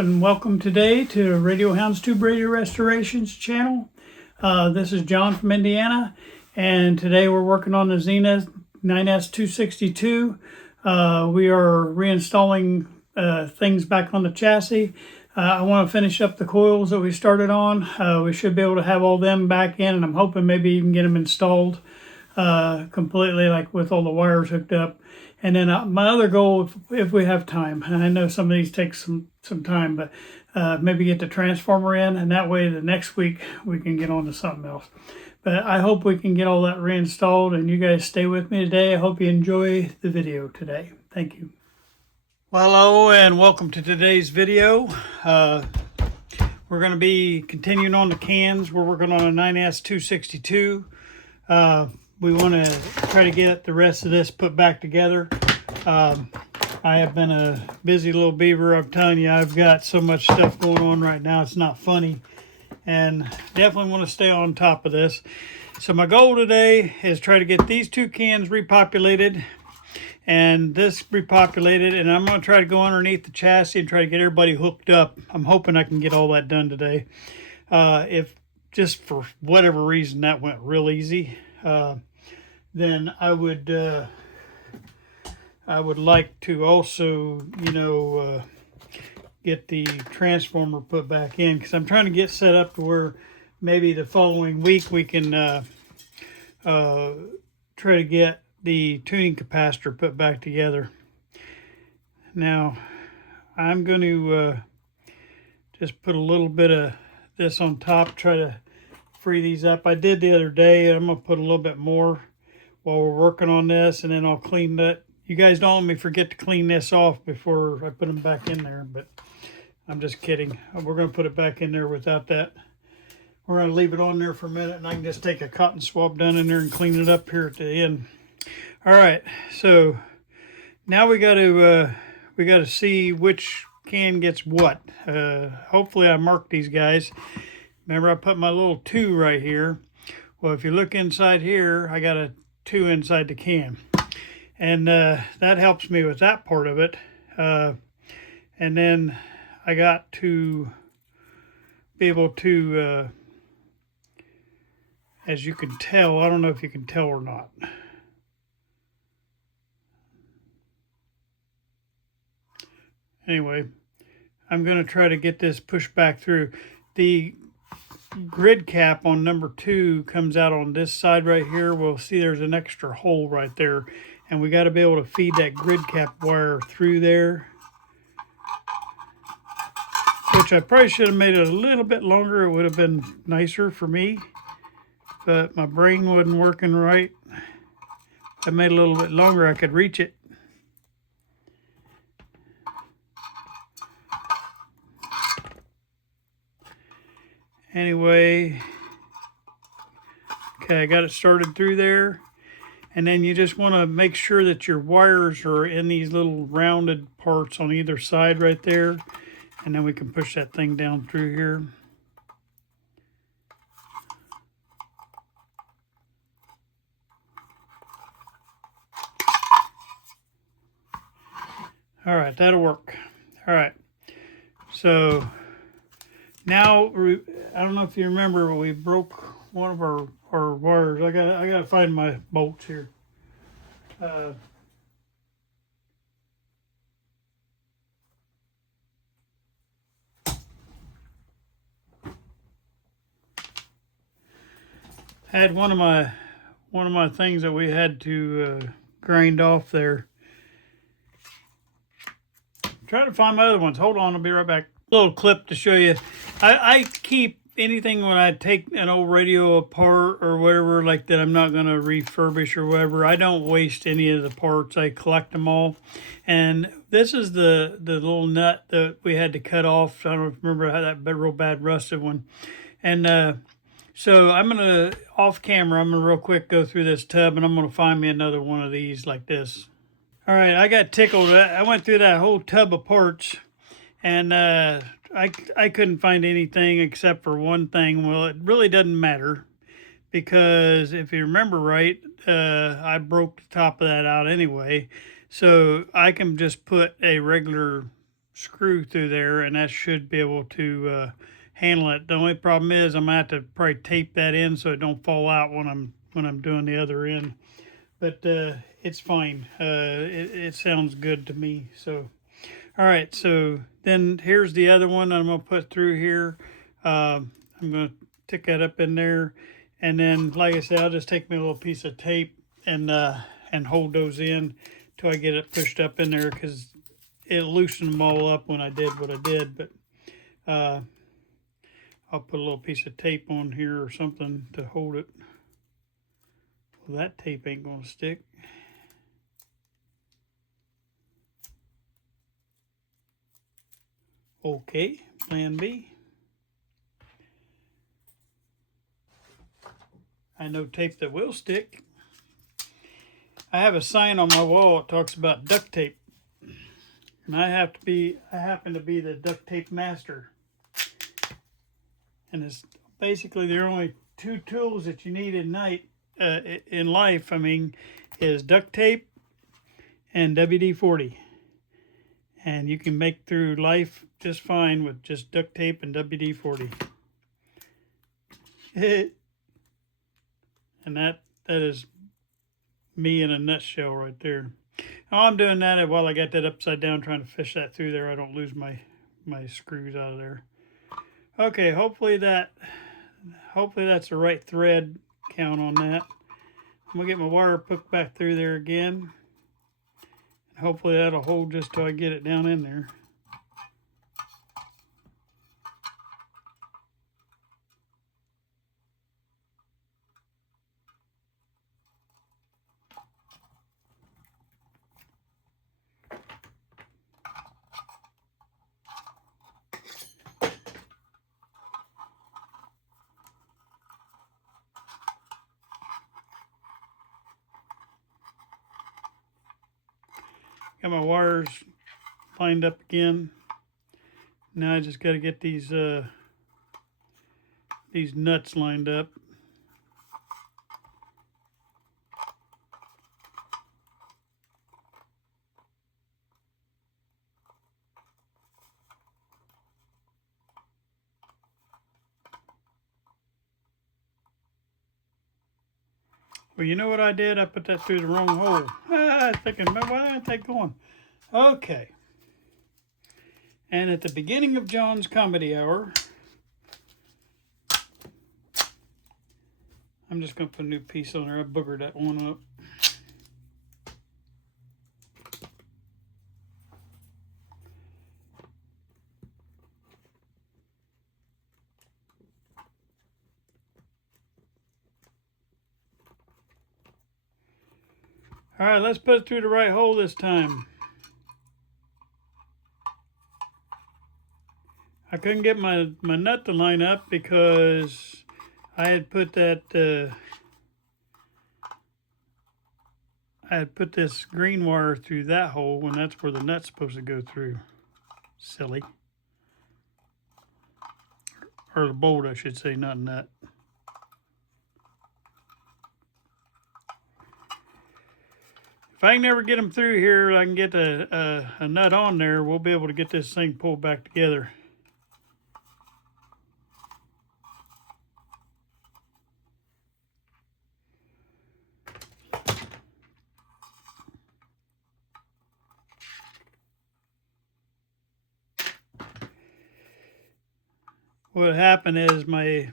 and welcome today to Radio Hound's Tube Radio Restorations channel. This is John from Indiana, and today we're working on the Zenith 9S262. We are reinstalling things back on the chassis. I want to finish up the coils that we started on. We should be able to have all them back in, and I'm hoping maybe even get them installed completely, like with all the wires hooked up. And then my other goal, if we have time, and I know some of these take some time, but maybe get the transformer in, and that way the next week we can get on to something else. But I hope we can get all that reinstalled, and you guys stay with me today. I hope you enjoy the video today. Thank you. Well, hello, and welcome to today's video. We're going to be continuing on the cans. We're working on a 9S262. We want to try to get the rest of this put back together. I have been a busy little beaver. I'm telling you, I've got so much stuff going on right now. It's not funny. And definitely want to stay on top of this. So my goal today is try to get these two cans repopulated and this repopulated. And I'm going to try to go underneath the chassis and try to get everybody hooked up. I'm hoping I can get all that done today. If just for whatever reason that went real easy, then I would like to also, get the transformer put back in, because I'm trying to get set up to where maybe the following week we can try to get the tuning capacitor put back together. Now, I'm going to just put a little bit of this on top, try to free these up. I did the other day, and I'm going to put a little bit more while we're working on this, and then I'll clean that. You guys don't let me forget to clean this off before I put them back in there, but I'm just kidding. We're going to put it back in there without that. We're going to leave it on there for a minute, and I can just take a cotton swab down in there and clean it up here at the end. All right, so now we got to see which can gets what. Hopefully I marked these guys. Remember, I put my little 2 right here. Well, if you look inside here, I got a 2 inside the can, and that helps me with that part of it. And then I got to be able to, as you can tell, I don't know if you can tell or not. Anyway, I'm going to try to get this pushed back through. The grid cap on number 2 comes out on this side right here. We'll see there's an extra hole right there, and we got to be able to feed that grid cap wire through there, which I probably should have made it a little bit longer. It would have been nicer for me, but my brain wasn't working right. If I made it a little bit longer, I could reach it. Anyway, okay, I got it started through there. And then you just want to make sure that your wires are in these little rounded parts on either side right there. And then we can push that thing down through here. All right, that'll work. All right, so now, I don't know if you remember, but we broke one of our wires. I got to find my bolts here. I had one of my things that we had to grind off there. Try to find my other ones. Hold on, I'll be right back. Little clip to show you. I keep anything when I take an old radio apart or whatever like that I'm not going to refurbish or whatever. I don't waste any of the parts. I collect them all. And this is the little nut that we had to cut off. I don't remember how that real bad rusted one. And so I'm going to, off camera, I'm going to real quick go through this tub, and I'm going to find me another one of these like this. All right, I got tickled. I went through that whole tub of parts, and I couldn't find anything except for one thing. Well, it really doesn't matter, because if you remember right, I broke the top of that out anyway. So I can just put a regular screw through there, and that should be able to handle it. The only problem is I'm gonna have to probably tape that in so it don't fall out when I'm doing the other end. But it's fine. It sounds good to me. So, all right. So then here's the other one I'm gonna put through here. I'm gonna stick that up in there, and then, like I said, I'll just take my little piece of tape and hold those in till I get it pushed up in there, because it loosened them all up when I did what I did. But I'll put a little piece of tape on here or something to hold it. Well, that tape ain't gonna stick. Okay, plan B. I know tape that will stick. I have a sign on my wall that talks about duct tape. And I happen to be the duct tape master. And it's basically, there are only two tools that you need in life, is duct tape and WD-40. And you can make through life just fine with just duct tape and WD-40. And that is me in a nutshell right there. Now I'm doing that while I got that upside down, trying to fish that through there. I don't lose my screws out of there. Okay, hopefully that's the right thread count on that. I'm gonna get my wire put back through there again. And hopefully that'll hold just till I get it down in there. Got my wires lined up again. Now I just got to get these nuts lined up. Well, you know what I did? I put that through the wrong hole. Thinking, why aren't they going? Okay. And at the beginning of John's comedy hour, I'm just going to put a new piece on there. I boogered that one up. All right, let's put it through the right hole this time. I couldn't get my nut to line up because I had put that I had put this green wire through that hole when that's where the nut's supposed to go through. Silly. Or the bolt, I should say, not nut. If I can never get them through here, I can get a nut on there, we'll be able to get this thing pulled back together. What happened is my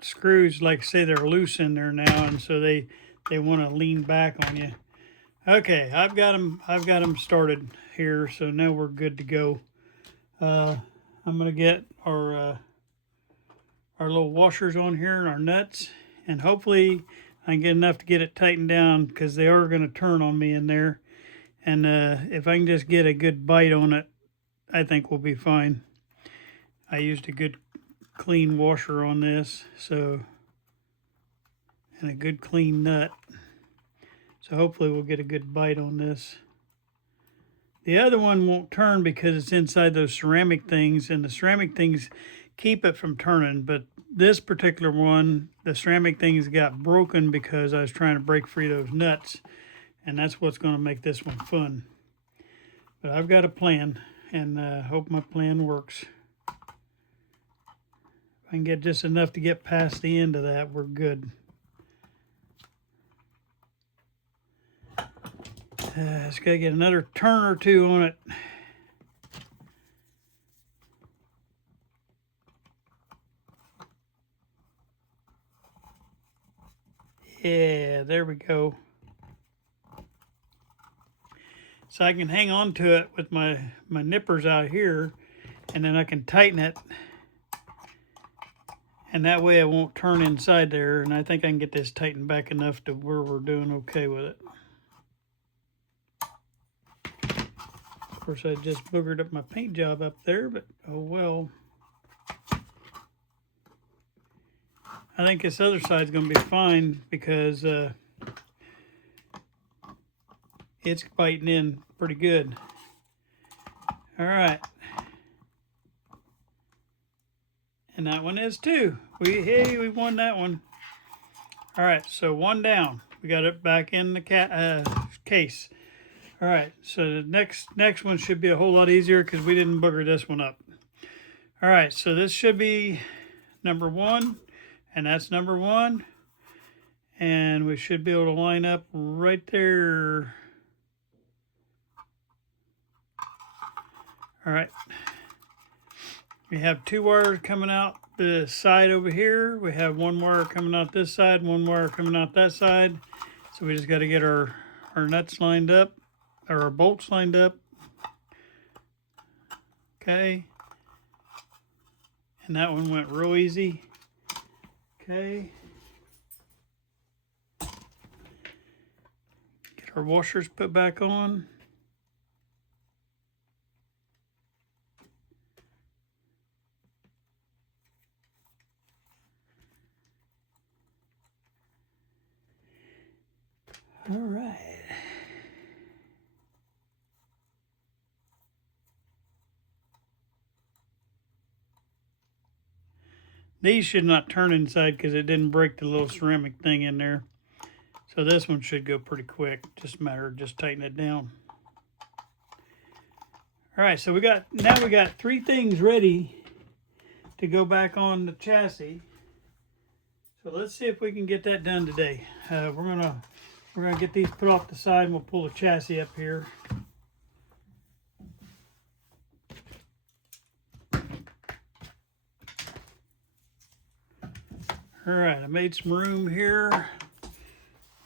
screws, like I say, they're loose in there now, and so they want to lean back on you. Okay, I've got them started here, so now we're good to go. I'm gonna get our little washers on here and our nuts, and hopefully I can get enough to get it tightened down, because they are gonna turn on me in there. And if I can just get a good bite on it, I think we'll be fine. I used a good clean washer on this, and a good clean nut. So hopefully we'll get a good bite on this. The other one won't turn because it's inside those ceramic things, and the ceramic things keep it from turning. But this particular one, the ceramic things got broken because I was trying to break free those nuts, and that's what's going to make this one fun. But I've got a plan, and hope my plan works. If I can get just enough to get past the end of that, we're good. Just gotta get another turn or two on it. Yeah, there we go. So I can hang on to it with my nippers out here, and then I can tighten it. And that way it won't turn inside there, and I think I can get this tightened back enough to where we're doing okay with it. Of course, I just boogered up my paint job up there, but oh well. I think this other side's going to be fine because it's biting in pretty good. All right. And that one is too. We won that one. All right, so one down. We got it back in the case. All right, so the next one should be a whole lot easier because we didn't booger this one up. All right, so this should be number 1, and that's number 1. And we should be able to line up right there. All right. We have 2 wires coming out the side over here. We have 1 wire coming out this side, 1 wire coming out that side. So we just got to get our nuts lined up, or our bolts lined up. Okay. And that one went real easy. Okay. Get our washers put back on. All right. These should not turn inside because it didn't break the little ceramic thing in there. So this one should go pretty quick. Just a matter of just tightening it down. All right, so we got 3 things ready to go back on the chassis. So let's see if we can get that done today. We're gonna get these put off the side, and we'll pull the chassis up here. All right, I made some room here.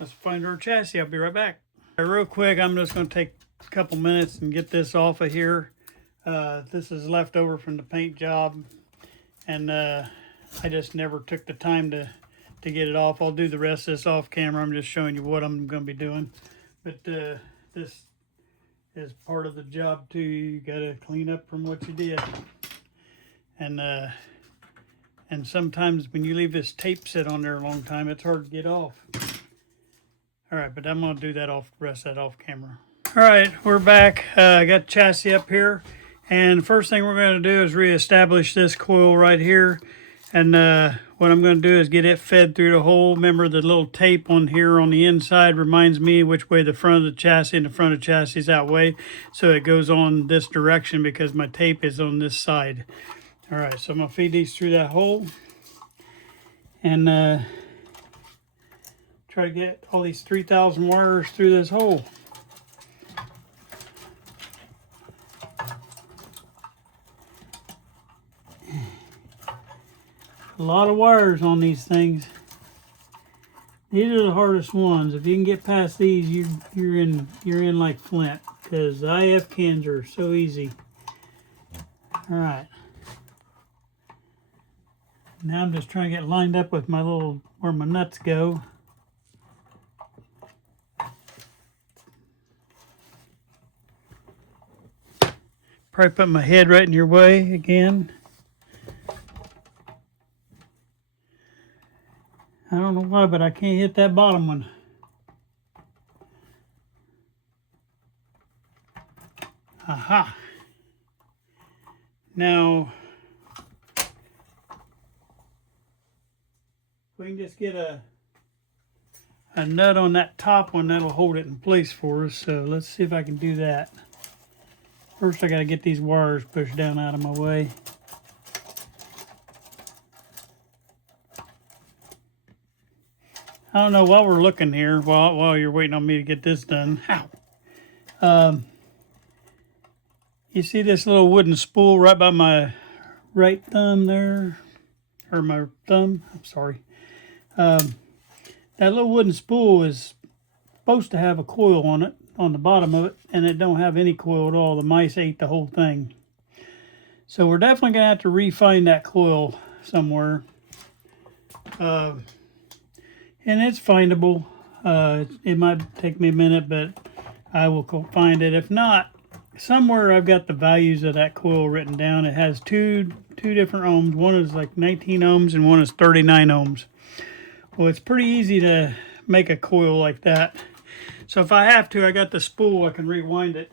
Let's find our chassis. I'll be right back. Real quick, I'm just going to take a couple minutes and get this off of here. This is left over from the paint job, and I just never took the time to get it off. I'll do the rest of this off camera. I'm just showing you what I'm going to be doing. But this is part of the job too. You got to clean up from what you did. And sometimes when you leave this tape sit on there a long time, it's hard to get off. All right, but I'm going to do that rest of that off camera. All right, we're back. I got the chassis up here. And the first thing we're going to do is reestablish this coil right here. And what I'm going to do is get it fed through the hole. Remember, the little tape on here on the inside reminds me which way the front of the chassis and the front of the chassis is that way. So it goes on this direction because my tape is on this side. All right, so I'm going to feed these through that hole and try to get all these 3,000 wires through this hole. A lot of wires on these things. These are the hardest ones. If you can get past these, you're in like Flint, because the IF cans are so easy. All right. Now I'm just trying to get lined up with my little, where my nuts go. Probably put my head right in your way again. I don't know why, but I can't hit that bottom one. Aha. Now, we can just get a nut on that top one that'll hold it in place for us. So let's see if I can do that. First I got to get these wires pushed down out of my way. I don't know, while we're looking here, while you're waiting on me to get this done, you see this little wooden spool right by my right thumb there, or my thumb, I'm sorry. That little wooden spool is supposed to have a coil on it, on the bottom of it, and it don't have any coil at all. The mice ate the whole thing. So we're definitely going to have to re-find that coil somewhere. And it's findable. It might take me a minute, but I will find it. If not, somewhere I've got the values of that coil written down. It has two different ohms. One is like 19 ohms and one is 39 ohms. Well, it's pretty easy to make a coil like that. So if I have to, I got the spool, I can rewind it.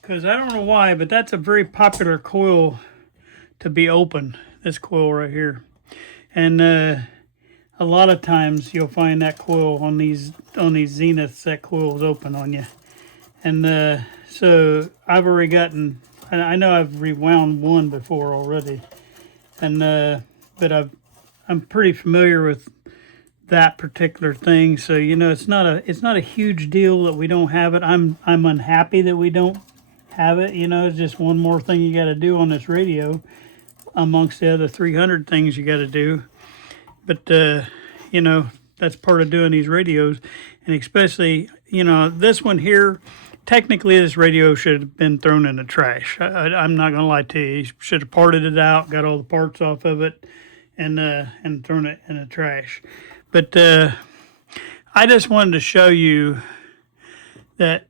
Because I don't know why, but that's a very popular coil to be open, this coil right here. And a lot of times you'll find that coil on these Zeniths, that coil is open on you. And so I've already gotten, I know I've rewound one before already, and but I'm pretty familiar with that particular thing. So you know, it's not a huge deal that we don't have it. I'm unhappy that we don't have it. You know, it's just one more thing you got to do on this radio, amongst the other 300 things you got to do. But you know, that's part of doing these radios, and especially, you know, this one here. Technically, this radio should have been thrown in the trash. I'm not going to lie to you. You should have parted it out, got all the parts off of it, and thrown it in the trash. But I just wanted to show you that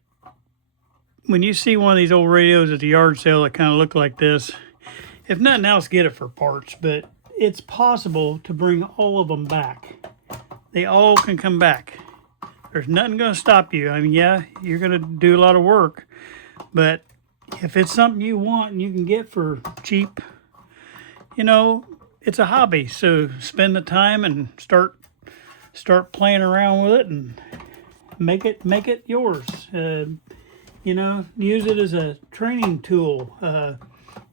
when you see one of these old radios at the yard sale that kind of look like this, if nothing else, get it for parts. But it's possible to bring all of them back. They all can come back. There's nothing going to stop you. I mean, yeah, you're going to do a lot of work, but if it's something you want and you can get for cheap, you know, it's a hobby. So spend the time and start playing around with it and make it yours. You know, use it as a training tool.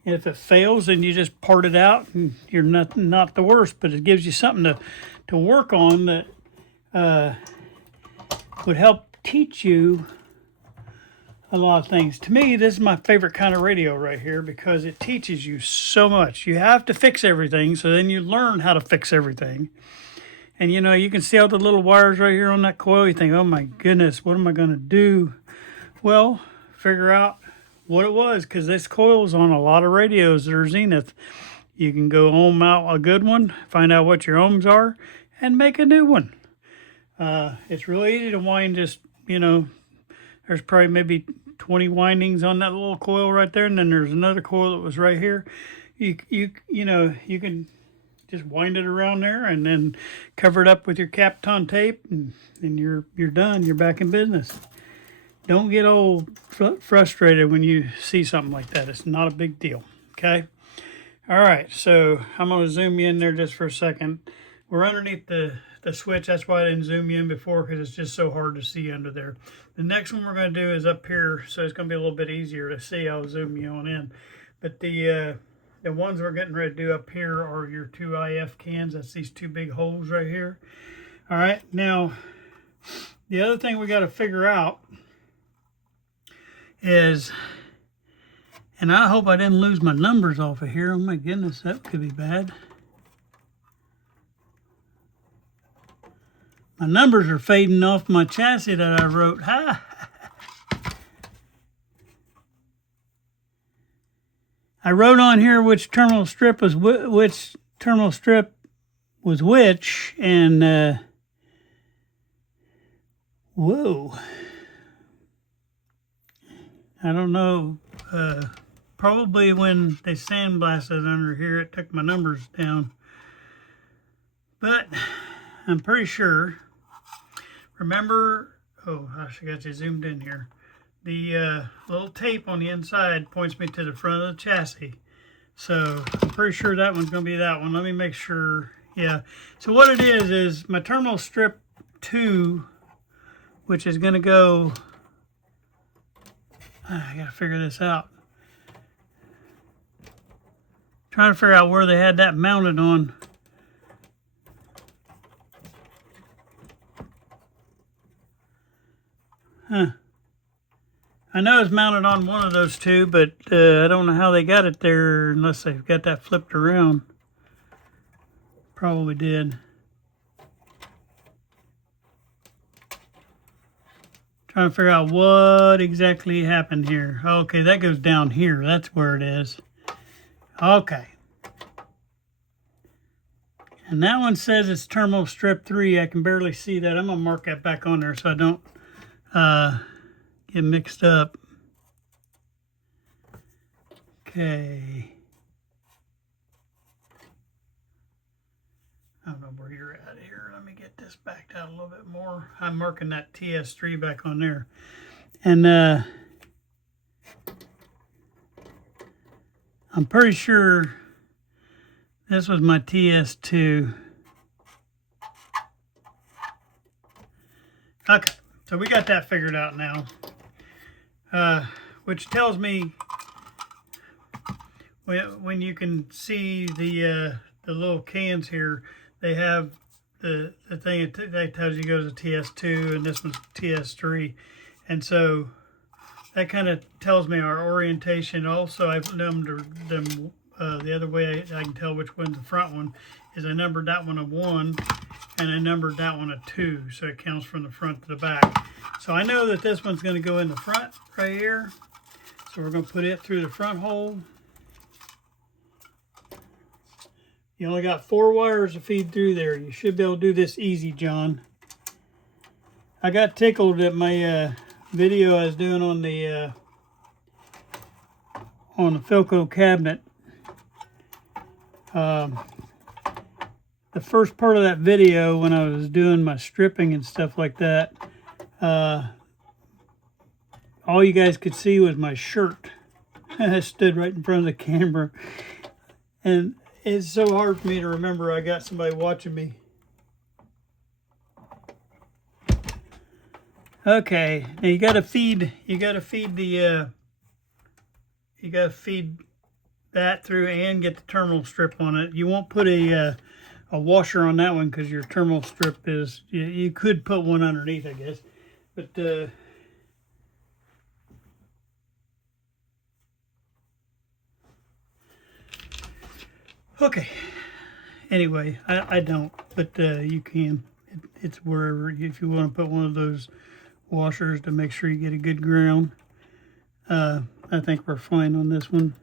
If it fails, then you just part it out, and you're not the worst. But it gives you something to work on that would help teach you a lot of things. To me, this is my favorite kind of radio right here because it teaches you so much. You have to fix everything, so then you learn how to fix everything. And you know, you can see all the little wires right here on that coil. You think, oh my goodness, what am I going to do? Well, figure out what it was, because this coil is on a lot of radios that are Zenith. You can go ohm out a good one, find out what your ohms are, and make a new one. It's really easy to wind. Just, you know, there's probably maybe 20 windings on that little coil right there, and then there's another coil that was right here. You know, you can just wind it around there and then cover it up with your Kapton tape, and you're done. You're back in business. Don't get all frustrated when you see something like that. It's not a big deal. Okay. All right. So I'm going to zoom you in there just for a second. We're underneath the switch. That's why I didn't zoom you in before, because it's just so hard to see under there. The next one we're going to do is up here, so it's going to be a little bit easier to see. I'll zoom you on in. But the ones we're getting ready to do up here are your two IF cans. That's these two big holes right here. All right. Now, the other thing we got to figure out is, and I hope I didn't lose my numbers off of here. Oh my goodness, that could be bad. My numbers are fading off my chassis that I wrote. Ha! I wrote on here which terminal strip was which, and whoa. I don't know. Probably when they sandblasted under here, it took my numbers down. But I'm pretty sure. Remember, oh gosh, I got you zoomed in here. The little tape on the inside points me to the front of the chassis. So I'm pretty sure that one's going to be that one. Let me make sure. Yeah. So what it is my terminal strip 2 which is going to go, I got to figure this out. Trying to figure out where they had that mounted on. Huh. I know it's mounted on one of those two, but I don't know how they got it there unless they've got that flipped around. Probably did. Trying to figure out what exactly happened here. Okay, that goes down here. That's where it is. Okay. And that one says it's terminal strip 3. I can barely see that. I'm going to mark that back on there so I don't get mixed up. Okay. I don't know where you're at here. Let me get this backed out a little bit more. I'm marking that TS3 back on there. And I'm pretty sure this was my TS2. Okay, so we got that figured out now. Which tells me when you can see the little cans here, they have the thing that tells you goes to TS2 and this one's TS3. And so that kind of tells me our orientation. Also, I've numbered them the other way I can tell which one's the front one is I numbered that one a 1 and I numbered that one a 2. So it counts from the front to the back. So I know that this one's going to go in the front right here. So we're going to put it through the front hole. You only got 4 wires to feed through there. You should be able to do this easy, John. I got tickled at my video I was doing on the Philco cabinet. The first part of that video when I was doing my stripping and stuff like that, all you guys could see was my shirt. I stood right in front of the camera. And it's so hard for me to remember I got somebody watching me. Okay, now you gotta feed that through and get the terminal strip on it. You won't put a washer on that one because your terminal strip is, you could put one underneath, I guess. But okay, anyway, I don't, but you can. It's wherever, if you want to put one of those washers to make sure you get a good ground. I think we're fine on this one.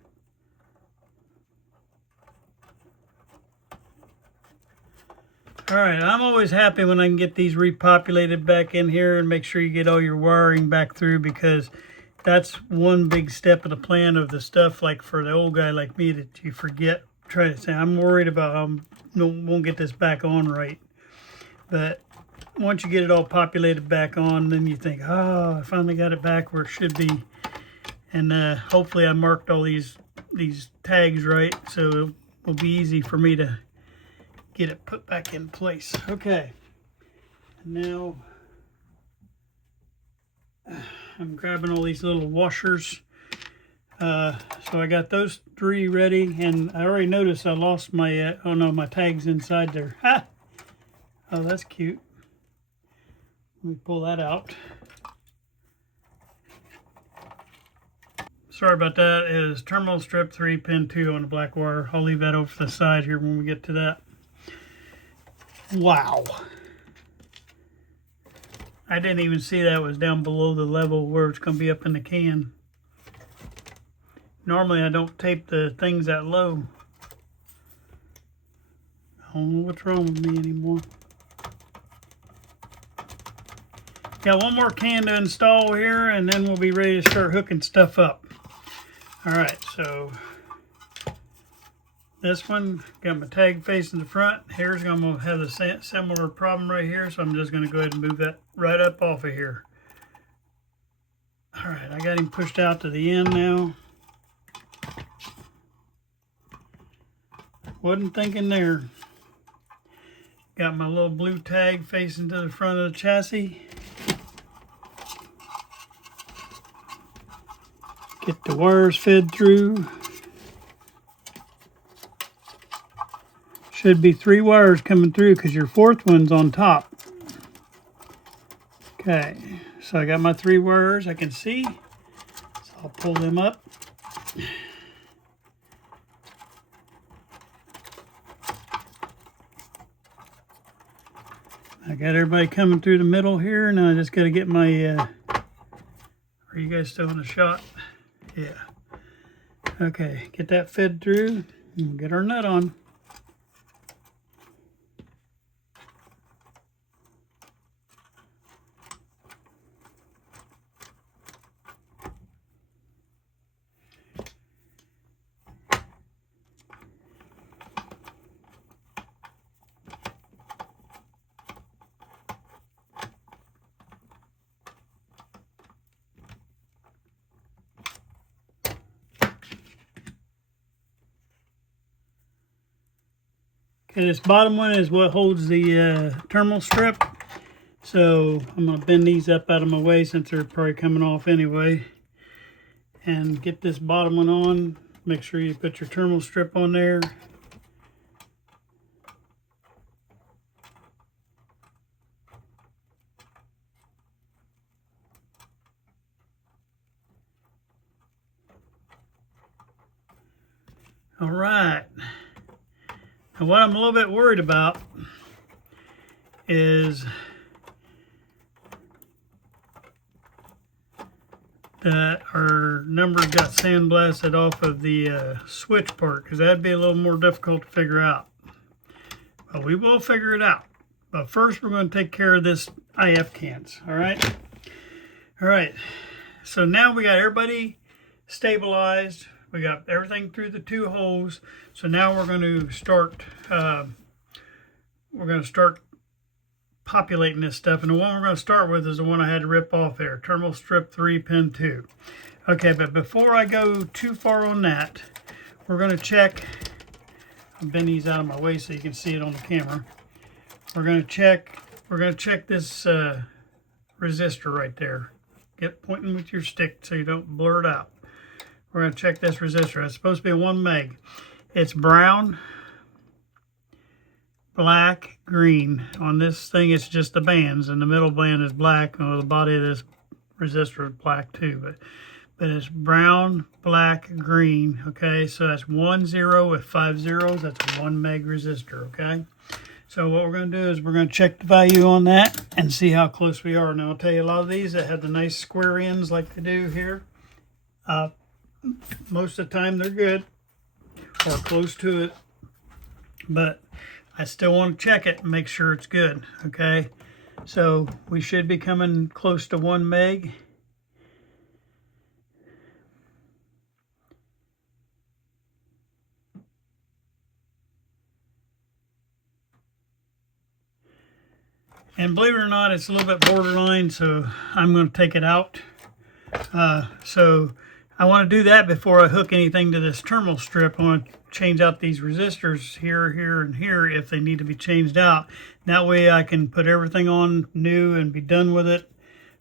All right, I'm always happy when I can get these repopulated back in here and make sure you get all your wiring back through, because that's one big step of the plan of the stuff, like for the old guy like me, that you forget. Try to say, I'm worried about won't get this back on right. But once you get it all populated back on, then you think, oh, I finally got it back where it should be. And hopefully I marked all these tags right, so it will be easy for me to get it put back in place. Okay, now I'm grabbing all these little washers. So I got those 3 ready, and I already noticed I lost my, oh no, my tag's inside there. Ha! Oh, that's cute. Let me pull that out. Sorry about that. It is terminal strip 3, pin 2 on the black wire. I'll leave that over to the side here when we get to that. Wow. I didn't even see that was down below the level where it's going to be up in the can. Normally I don't tape the things that low. I don't know what's wrong with me anymore. Got one more can to install here, and then we'll be ready to start hooking stuff up. All right, so this one got my tag facing the front. Here's going to have a similar problem right here, so I'm just going to go ahead and move that right up off of here. All right, I got him pushed out to the end now. Wasn't thinking there. Got my little blue tag facing to the front of the chassis. Get the wires fed through. Should be 3 wires coming through because your 4th one's on top. Okay, so I got my 3 wires I can see. So I'll pull them up. I got everybody coming through the middle here. Now I just got to get my, are you guys still in the shot? Yeah. Okay, get that fed through and get our nut on. Okay, this bottom one is what holds the terminal strip. So I'm going to bend these up out of my way since they're probably coming off anyway. And get this bottom one on. Make sure you put your terminal strip on there. All right. Now what I'm a little bit worried about is that our numbers got sandblasted off of the switch part, because that'd be a little more difficult to figure out. But we will figure it out. But first we're going to take care of this IF cans, all right? All right, so now we got everybody stabilized. We got everything through the 2 holes. So now we're going to start populating this stuff. And the one we're going to start with is the one I had to rip off there, terminal strip 3, pin 2. Okay, but before I go too far on that, we're going to check. I'll bend these out of my way so you can see it on the camera. We're going to check this resistor right there. Get pointing with your stick so you don't blur it out. We're going to check this resistor. It's supposed to be a 1 meg. It's brown, black, green. On this thing, it's just the bands, and the middle band is black. Oh, the body of this resistor is black too, but it's brown, black, green. Okay, so that's 1 0 with 5 zeros. That's a 1 meg resistor. Okay, so what we're going to do is we're going to check the value on that and see how close we are. Now I'll tell you, a lot of these that have the nice square ends like they do here, most of the time they're good or close to it, but I still want to check it and make sure it's good. Okay, so we should be coming close to 1 meg. And believe it or not, it's a little bit borderline, so I'm going to take it out. So I want to do that before I hook anything to this terminal strip. I want to change out these resistors here, here, and here if they need to be changed out. That way I can put everything on new and be done with it.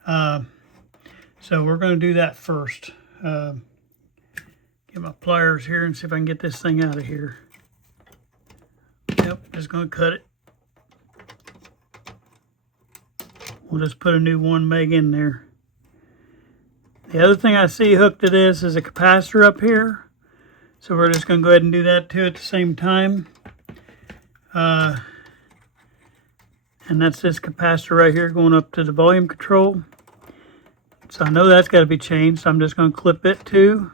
So we're going to do that first. Get my pliers here and see if I can get this thing out of here. Yep, just going to cut it. We'll just put a new 1 meg in there. The other thing I see hooked to this is a capacitor up here. So we're just going to go ahead and do that too at the same time. And that's this capacitor right here going up to the volume control. So I know that's got to be changed. So I'm just going to clip it too.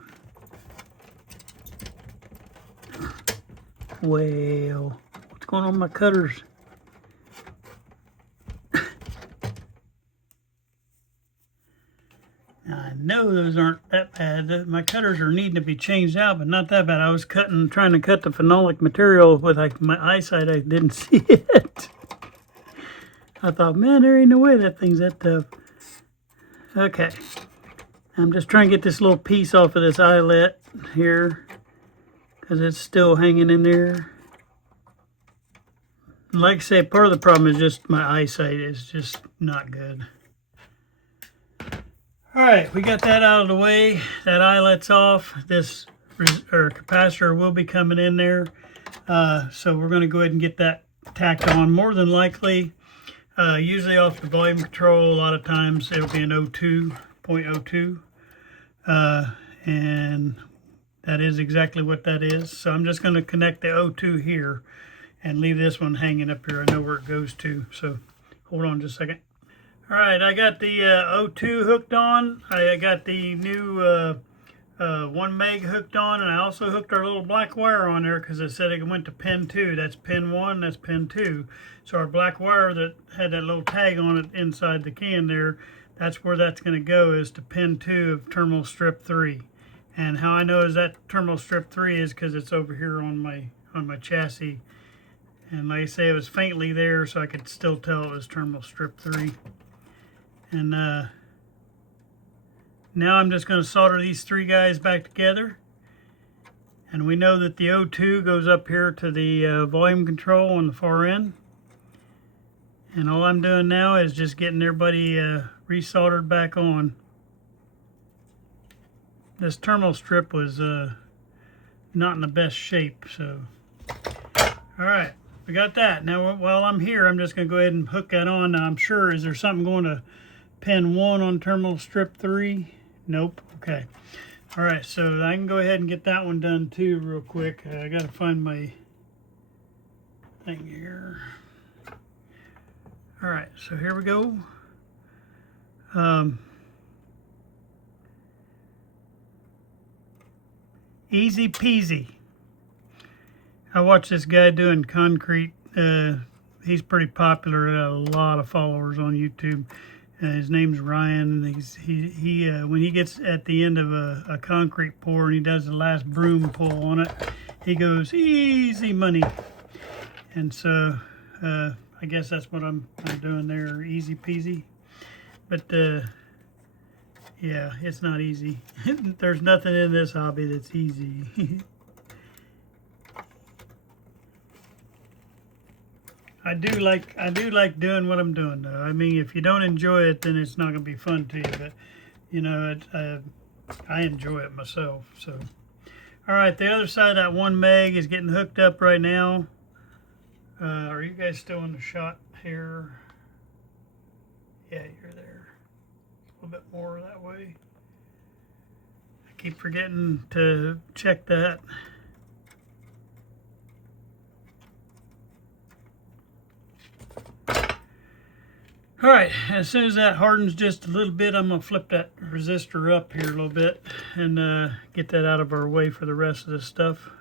Well, what's going on with my cutters? I know those aren't that bad. My cutters are needing to be changed out, but not that bad. I was trying to cut the phenolic material with my eyesight. I didn't see it. I thought, man, there ain't no way that thing's that tough. Okay. I'm just trying to get this little piece off of this eyelet here because it's still hanging in there. Like I say, part of the problem is just my eyesight is just not good. All right, we got that out of the way. That eyelet's off. This capacitor will be coming in there. So we're going to go ahead and get that tacked on. More than likely, usually off the volume control, a lot of times it'll be an 0.02. And that is exactly what that is. So I'm just going to connect the 0.2 here and leave this one hanging up here. I know where it goes to. So hold on just a second. All right, I got the 0.2 hooked on. I got the new 1 meg hooked on, and I also hooked our little black wire on there because it said it went to pin 2. That's pin 1, that's pin 2. So our black wire that had that little tag on it inside the can there, that's where that's going to go, is to pin 2 of terminal strip 3. And how I know is that terminal strip 3 is because it's over here on my chassis. And like I say, it was faintly there, so I could still tell it was terminal strip 3. And now I'm just going to solder these 3 guys back together. And we know that the 0.2 goes up here to the volume control on the far end. And all I'm doing now is just getting everybody resoldered back on. This terminal strip was not in the best shape, so. All right, we got that. Now while I'm here, I'm just going to go ahead and hook that on. Now I'm sure, is there something going to pin 1 on terminal strip 3? Nope. Okay. All right, so I can go ahead and get that one done too real quick. I got to find my thing here. All right, so here we go. Easy peasy. I watch this guy doing concrete. He's pretty popular. Got a lot of followers on YouTube. His name's Ryan. He when he gets at the end of a concrete pour and he does the last broom pull on it, he goes easy money. And so I guess that's what I'm doing there, easy peasy. But yeah, it's not easy. There's nothing in this hobby that's easy. I do like doing what I'm doing though. I mean, if you don't enjoy it, then it's not gonna be fun to you. But you know, I enjoy it myself. So, all right, the other side of that 1 meg is getting hooked up right now. Are you guys still in the shot here? Yeah, you're there. A little bit more that way. I keep forgetting to check that. All right, as soon as that hardens just a little bit, I'm gonna flip that resistor up here a little bit and get that out of our way for the rest of this stuff.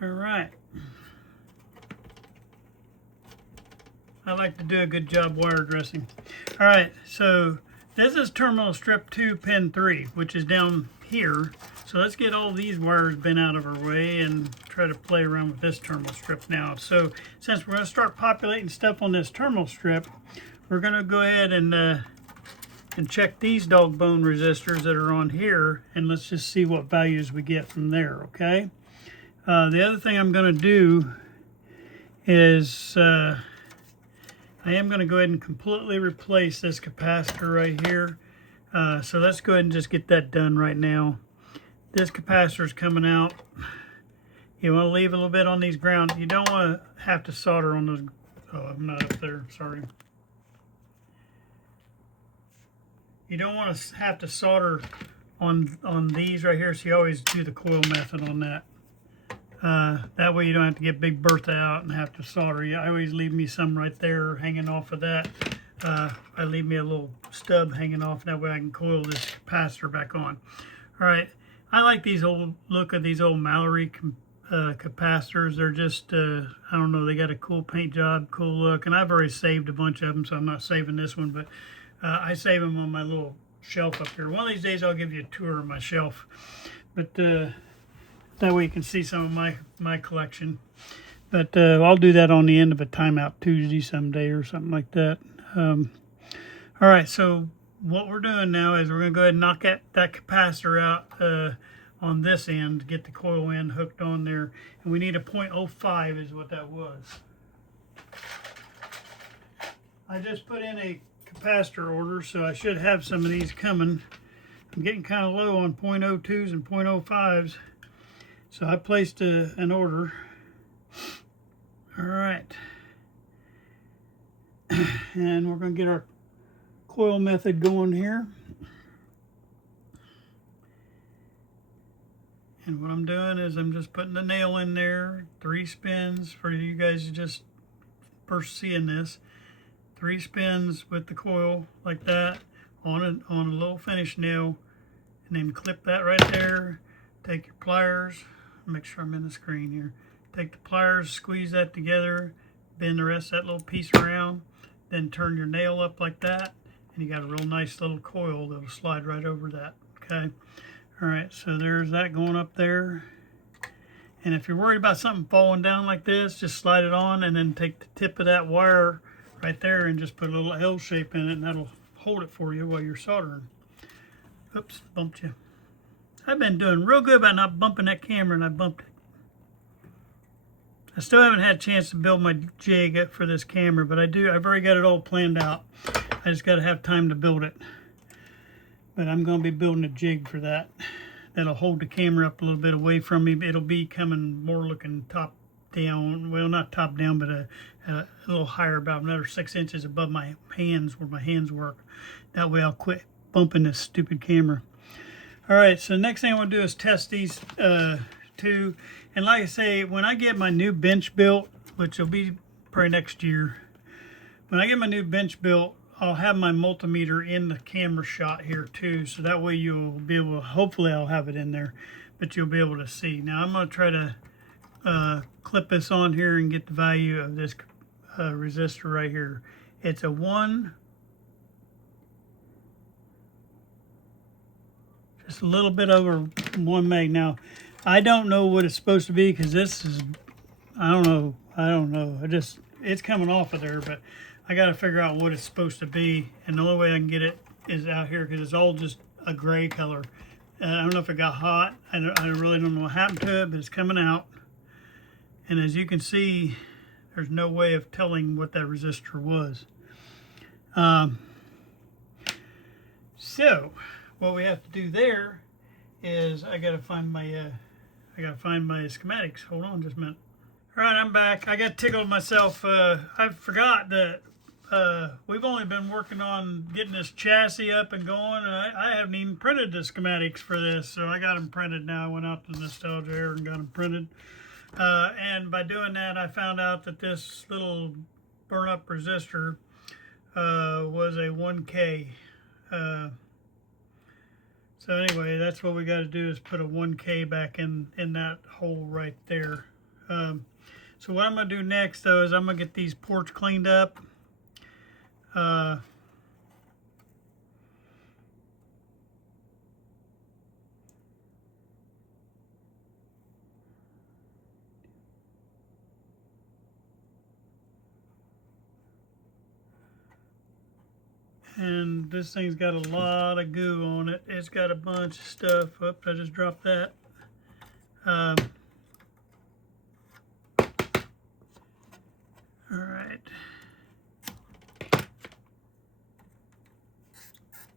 All right. I like to do a good job wire dressing. All right, so this is terminal strip 2 pin 3, which is down here. So let's get all these wires bent out of our way and try to play around with this terminal strip now. So since we're going to start populating stuff on this terminal strip, we're going to go ahead and check these dog bone resistors that are on here, and let's just see what values we get from there, okay? The other thing I'm going to do is I am going to go ahead and completely replace this capacitor right here. So let's go ahead and just get that done right now. This capacitor is coming out. You want to leave a little bit on these ground. You don't want to have to solder on those. Oh, I'm not up there. Sorry. You don't want to have to solder on these right here. So you always do the coil method on that. That way you don't have to get Big Bertha out and have to solder. I always leave me some right there hanging off of that. I leave me a little stub hanging off. That way I can coil this capacitor back on. All right. I like these old look of these old Mallory capacitors. They're just, I don't know, they got a cool paint job, cool look. And I've already saved a bunch of them, so I'm not saving this one. But I save them on my little shelf up here. One of these days I'll give you a tour of my shelf. But that way you can see some of my collection. But I'll do that on the end of a Timeout Tuesday someday or something like that. All right, so what we're doing now is we're going to go ahead and knock that capacitor out on this end, get the coil end hooked on there. And we need a 0.05 is what that was. I just put in a capacitor order, so I should have some of these coming. I'm getting kind of low on 0.02s and 0.05s, so I placed an order. All right, and we're going to get our coil method going here. And what I'm doing is I'm just putting the nail in there, 3 spins for you guys to just first seeing this. 3 spins with the coil like that on a little finish nail, and then clip that right there. Take your pliers, make sure I'm in the screen here. Take the pliers, squeeze that together, bend the rest of that little piece around, then turn your nail up like that, and you got a real nice little coil that'll slide right over that, okay? All right, so there's that going up there. And if you're worried about something falling down like this, just slide it on and then take the tip of that wire right there and just put a little L shape in it, and that'll hold it for you while you're soldering. Oops, bumped you. I've been doing real good about not bumping that camera, and I bumped it. I still haven't had a chance to build my jig for this camera, but I've already got it all planned out. I just got to have time to build it. But I'm going to be building a jig for that. That'll hold the camera up a little bit away from me. It'll be coming more looking top down. Well, not top down, but a little higher, about another 6 inches above my hands, where my hands work. That way I'll quit bumping this stupid camera. All right, so the next thing I want to do is test these two. And like I say, when I get my new bench built, which will be probably next year, when I get my new bench built, I'll have my multimeter in the camera shot here too, so that way you'll be able to, hopefully I'll have it in there, but you'll be able to see. Now I'm going to try to clip this on here and get the value of this resistor right here. It's a 1, just a little bit over 1 meg. Now I don't know what it's supposed to be, because this is, I don't know, it's coming off of there, but I got to figure out what it's supposed to be, and the only way I can get it is out here, because it's all just a gray color. I don't know if it got hot. I really don't know what happened to it, but it's coming out. And as you can see, there's no way of telling what that resistor was. So what we have to do there is I got to find my schematics. Hold on just a minute. All right, I'm back. I got tickled myself. I forgot that we've only been working on getting this chassis up and going. I haven't even printed the schematics for this, so I got them printed now. I went out to Nostalgia Air and got them printed. And by doing that, I found out that this little burn-up resistor was a 1K. So anyway, that's what we got to do, is put a 1K back in that hole right there. So what I'm going to do next, though, is I'm going to get these ports cleaned up. And this thing's got a lot of goo on it. It's got a bunch of stuff. Oops, I just dropped that. All right.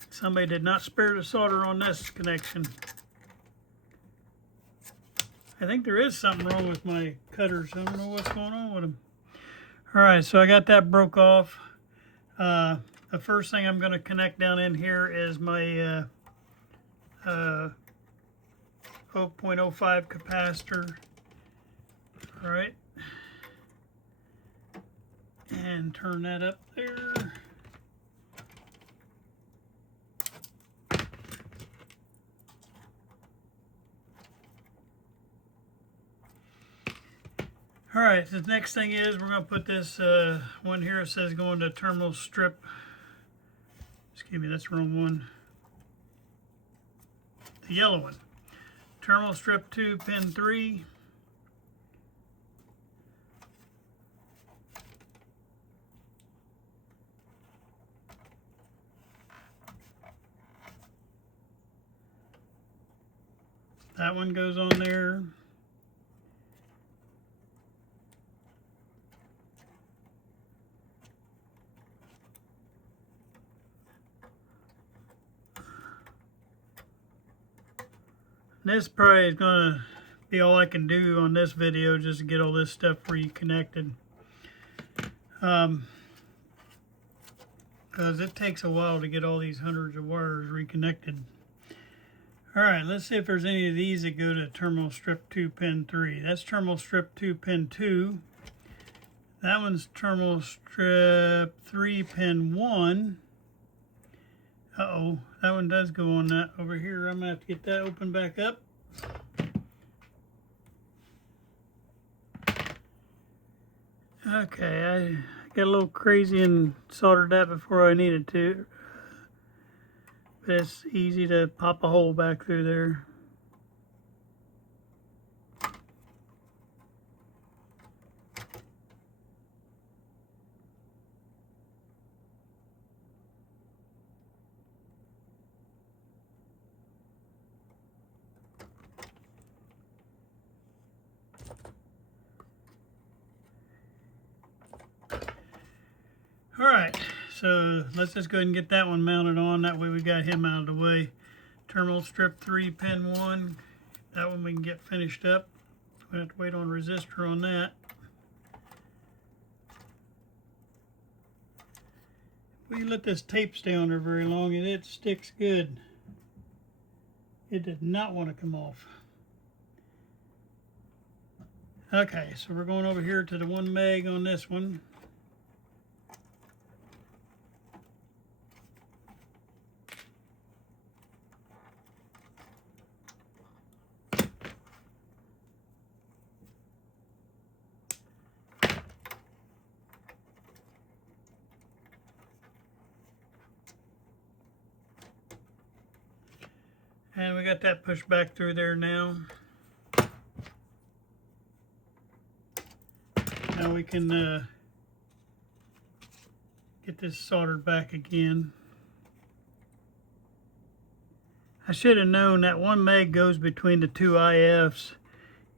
Somebody did not spare the solder on this connection. I think there is something wrong with my cutters. I don't know what's going on with them. All right, so I got that broke off. The first thing I'm going to connect down in here is my 0.05 capacitor. All right. And turn that up there. All right, the next thing is we're going to put this one here. It says going to terminal strip. Excuse me, that's the wrong one. The yellow one. Terminal strip 2, pin 3. That one goes on there. This probably is going to be all I can do on this video, just to get all this stuff reconnected. Because it takes a while to get all these hundreds of wires reconnected. Alright, let's see if there's any of these that go to terminal strip 2 pin 3. That's terminal strip 2 pin 2. That one's terminal strip 3 pin 1. Uh-oh, that one does go on that over here. I'm going to have to get that open back up. Okay, I got a little crazy and soldered that before I needed to. But it's easy to pop a hole back through there. Alright, so let's just go ahead and get that one mounted on. That way we got him out of the way. Terminal strip 3 pin 1. That one we can get finished up. We have to wait on resistor on that. We let this tape stay on there very long and it sticks good. It did not want to come off. Okay, so we're going over here to the 1 meg on this one. And we got that pushed back through there now. Now we can get this soldered back again. I should have known that 1 meg goes between the 2 IFs.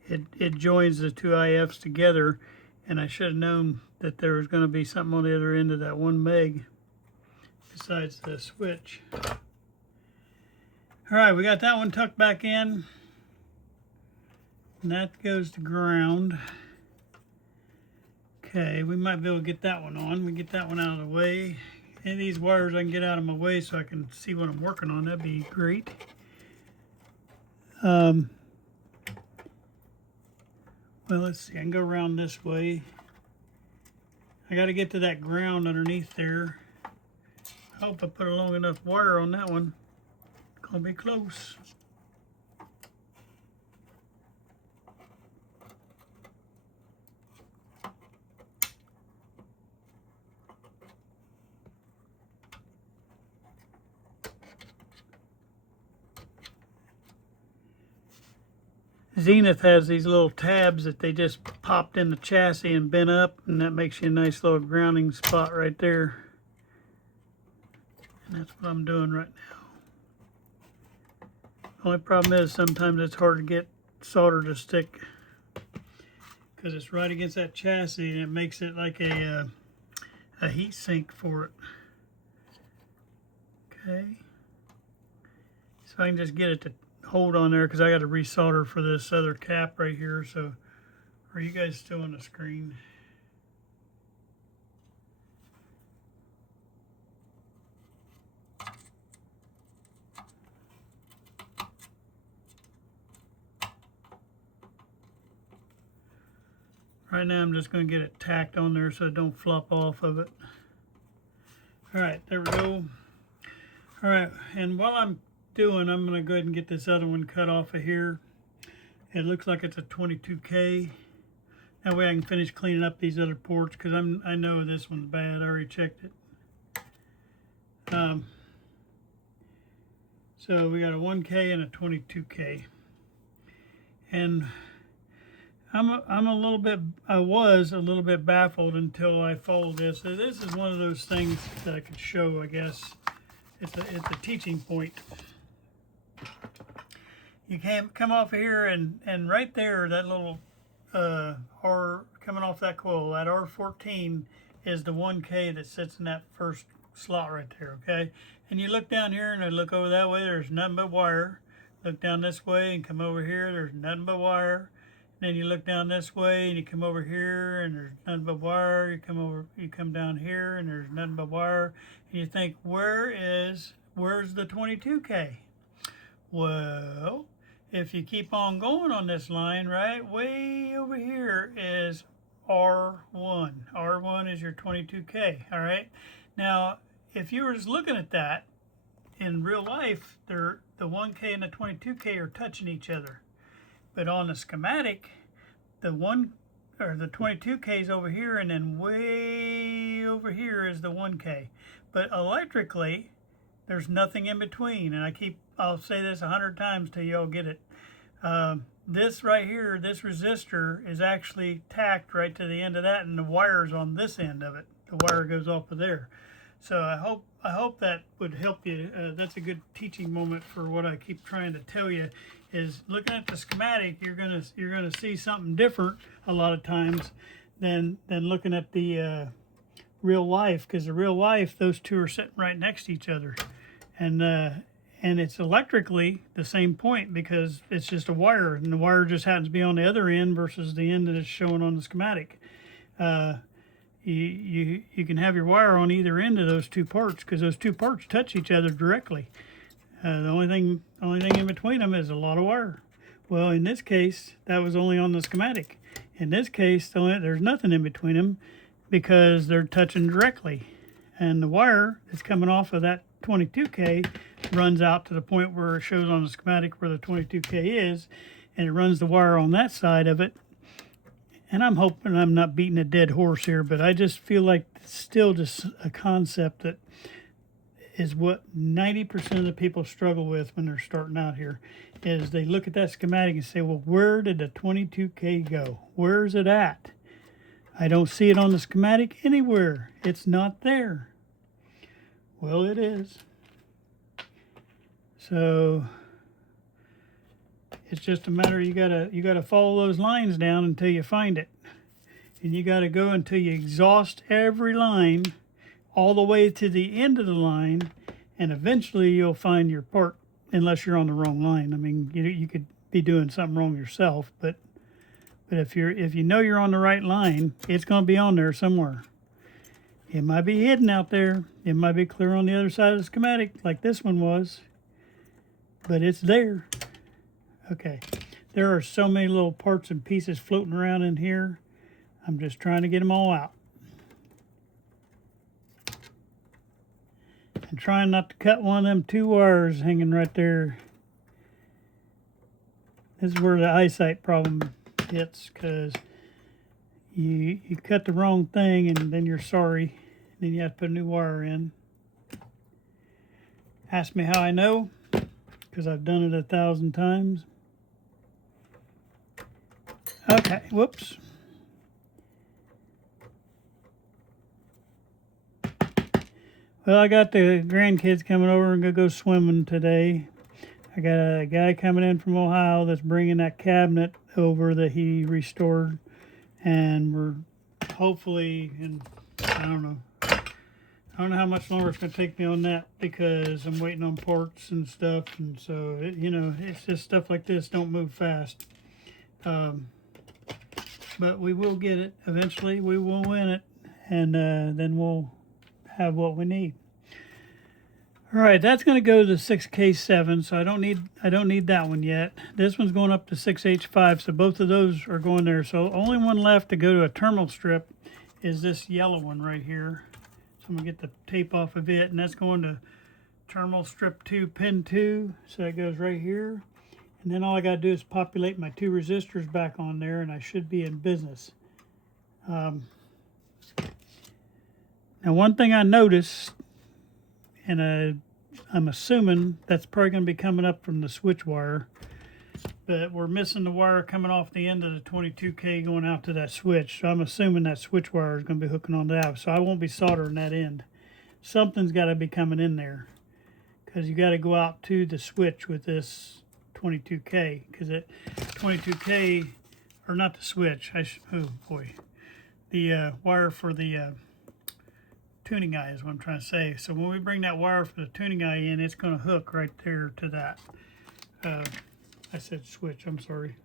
It joins the 2 IFs together, and I should have known that there was going to be something on the other end of that 1 meg besides the switch. Alright, we got that one tucked back in. And that goes to ground. Okay, we might be able to get that one on. We get that one out of the way. Any of these wires I can get out of my way so I can see what I'm working on. That'd be great. Well, let's see. I can go around this way. I got to get to that ground underneath there. I hope I put a long enough wire on that one. Gonna be close. Zenith has these little tabs that they just popped in the chassis and bent up, and that makes you a nice little grounding spot right there. And that's what I'm doing right now. Only problem is sometimes it's hard to get solder to stick because it's right against that chassis and it makes it like a heat sink for it. Okay, so I can just get it to hold on there because I got to resolder for this other cap right here. So are you guys still on the screen? Right now I'm just going to get it tacked on there so it don't flop off of it. Alright, there we go. Alright, and while I'm doing, I'm going to go ahead and get this other one cut off of here. It looks like it's a 22K. That way I can finish cleaning up these other ports because I know this one's bad. I already checked it. So we got a 1K and a 22K. And I was a little bit baffled until I followed this. So this is one of those things that I could show, I guess. It's a teaching point. You can come off of here and right there, that little R coming off that coil, that R14 is the 1K that sits in that first slot right there, okay? And you look down here and I look over that way, there's nothing but wire. Look down this way and come over here, there's nothing but wire. Then you look down this way and you come over here and there's nothing but wire. You come down here and there's nothing but wire. And you think, where's the 22K? Well, if you keep on going on this line, right, way over here is R1. R1 is your 22K, all right? Now, if you were just looking at that, in real life, the 1K and the 22K are touching each other. But on the schematic, the 22K is over here, and then way over here is the 1K. But electrically, there's nothing in between. And I'll say this 100 times till y'all get it. This right here, this resistor is actually tacked right to the end of that, and the wire's on this end of it. The wire goes off of there. So I hope that would help you. That's a good teaching moment for what I keep trying to tell you. Is looking at the schematic, you're gonna see something different a lot of times than looking at the real life, because the real life, those two are sitting right next to each other, and it's electrically the same point because it's just a wire, and the wire just happens to be on the other end versus the end that is shown on the schematic. You can have your wire on either end of those two parts because those two parts touch each other directly. The only thing in between them is a lot of wire. Well, in this case, that was only on the schematic. In this case, there's nothing in between them because they're touching directly. And the wire that's coming off of that 22K runs out to the point where it shows on the schematic where the 22K is, and it runs the wire on that side of it. And I'm hoping I'm not beating a dead horse here, but I just feel like it's still just a concept that is what 90% of the people struggle with when they're starting out here, is they look at that schematic and say, well, where did the 22K go? Where is it at? I don't see it on the schematic anywhere. It's not there. Well, it is. So it's just a matter, you gotta follow those lines down until you find it. And you gotta go until you exhaust every line all the way to the end of the line, and eventually you'll find your part, unless you're on the wrong line. I mean, you could be doing something wrong yourself, but if you know you're on the right line, it's going to be on there somewhere. It might be hidden out there. It might be clear on the other side of the schematic, like this one was, but it's there. Okay, there are so many little parts and pieces floating around in here. I'm just trying to get them all out. And trying not to cut one of them two wires hanging right there. This is where the eyesight problem hits, because you cut the wrong thing and then you're sorry. Then you have to put a new wire in. Ask me how I know, because I've done it 1,000 times. Okay, whoops. Well, I got the grandkids coming over and gonna go swimming today. I got a guy coming in from Ohio that's bringing that cabinet over that he restored, and we're hopefully, and I don't know how much longer it's gonna take me on that, because I'm waiting on parts and stuff, and so it's just stuff like this don't move fast. But we will get it eventually. We will win it, and then we'll have what we need. All right, that's going to go to the 6K7, so I don't need that one yet. This one's going up to 6H5, so both of those are going there. So only one left to go to a terminal strip is this yellow one right here. So I'm going to get the tape off of it, and that's going to terminal strip 2, pin 2. So that goes right here. And then all I got to do is populate my two resistors back on there, and I should be in business. Now, one thing I noticed, and I'm assuming that's probably going to be coming up from the switch wire, but we're missing the wire coming off the end of the 22K going out to that switch. So I'm assuming that switch wire is going to be hooking on that. So I won't be soldering that end. Something's got to be coming in there, because you got to go out to the switch with this 22K, because it 22K, or not the switch. Oh boy, the wire for the tuning eye is what I'm trying to say. So when we bring that wire for the tuning eye in, it's going to hook right there to that. I said switch, I'm sorry.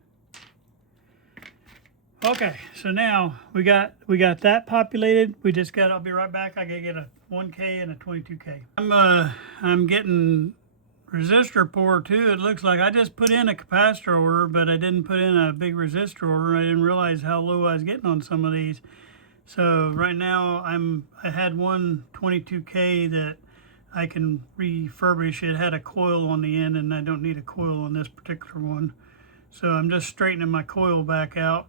Okay, so now we got that populated. We just got, I'll be right back. I gotta get a 1K and a 22K. I'm getting resistor pour too. It looks like I just put in a capacitor order, but I didn't put in a big resistor order. I didn't realize how low I was getting on some of these. So right now I had one 22K that I can refurbish. It had a coil on the end, and I don't need a coil on this particular one. So I'm just straightening my coil back out,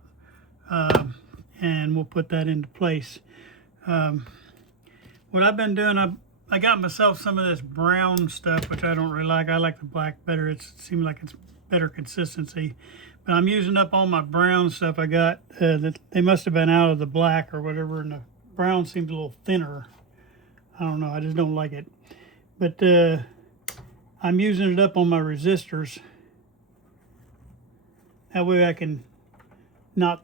and we'll put that into place. What I've been doing, I got myself some of this brown stuff, which I don't really like. I like the black better. It seems like it's better consistency. But I'm using up all my brown stuff I got. That they must have been out of the black or whatever, and the brown seems a little thinner. I don't know. I just don't like it. But I'm using it up on my resistors. That way I can not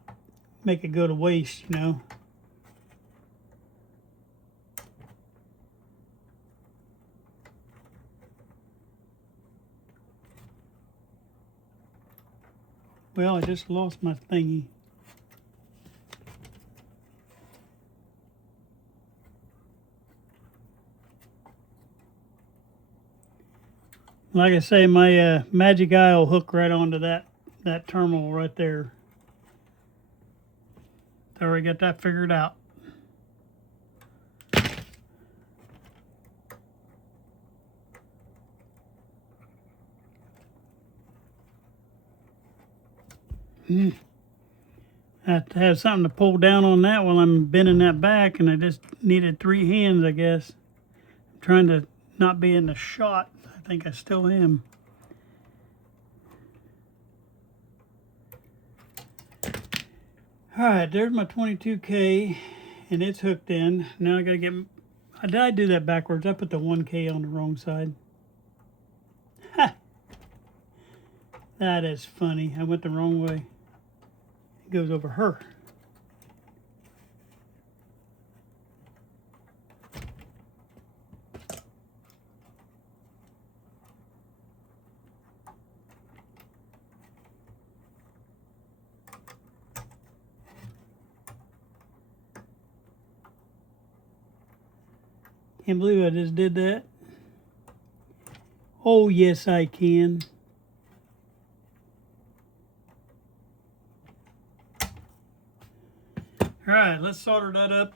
make it go to waste, you know. Well, I just lost my thingy. Like I say, my magic eye will hook right onto that terminal right there. So we got that figured out. I have to have something to pull down on that while I'm bending that back, and I just needed 3 hands, I guess. I'm trying to not be in the shot. I think I still am. All right, there's my 22K, and it's hooked in. Now I gotta get, did I do that backwards? I put the 1K on the wrong side. Ha! That is funny. I went the wrong way. It goes over her. Can't believe I just did that. Oh, yes, I can. All right, let's solder that up.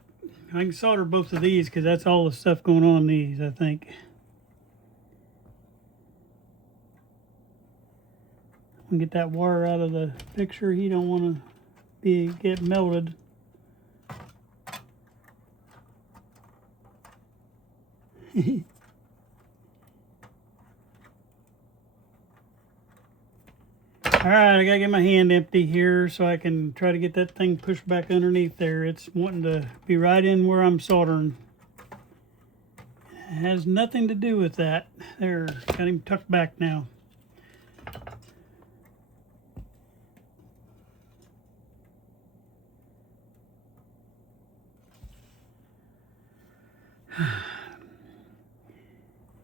I can solder both of these because that's all the stuff going on in these, I think. And get that wire out of the picture. He don't want to get melted. All right, I gotta get my hand empty here so I can try to get that thing pushed back underneath there. It's wanting to be right in where I'm soldering. It has nothing to do with that. There, got him tucked back now.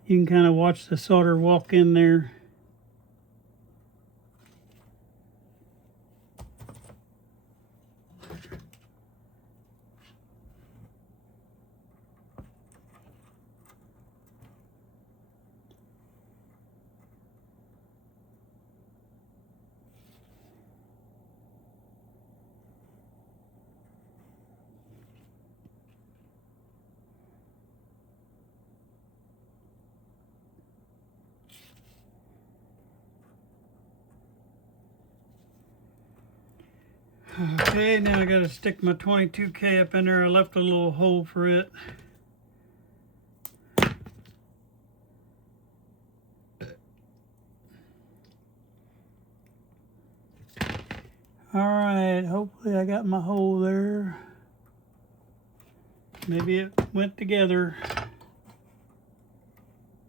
You can kind of watch the solder walk in there. Okay, now I got to stick my 22K up in there. I left a little hole for it. All right, hopefully I got my hole there. Maybe it went together.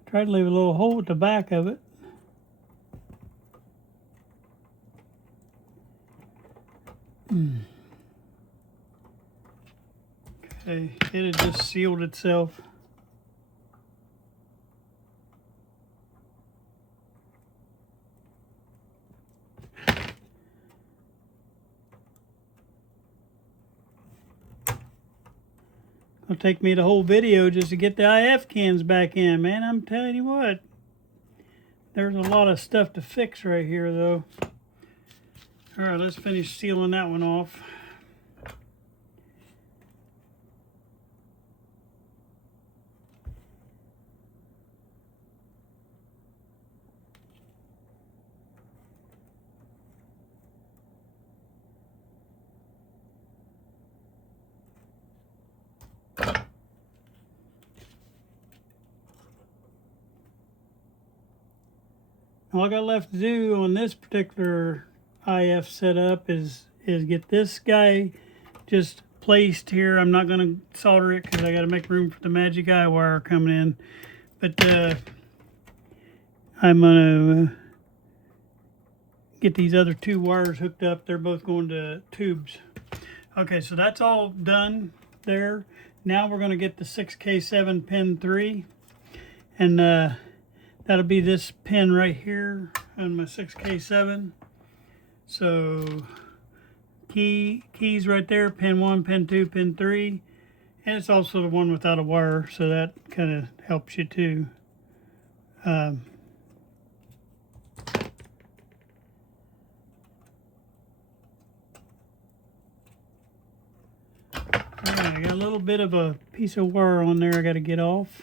Try to leave a little hole at the back of it. Okay, it had just sealed itself. It'll take me the whole video just to get the IF cans back in, man. I'm telling you what. There's a lot of stuff to fix right here, though. All right, let's finish sealing that one off. All I got left to do on this particular IF setup is get this guy just placed here. I'm not going to solder it because I got to make room for the magic eye wire coming in. But I'm going to get these other two wires hooked up. They're both going to tubes. Okay, so that's all done there. Now we're going to get the 6K7 pin 3. And that'll be this pin right here on my 6K7. So keys right there, pin 1, pin 2, pin 3. And it's also the one without a wire, so that kind of helps you too. All right, I got a little bit of a piece of wire on there I got to get off.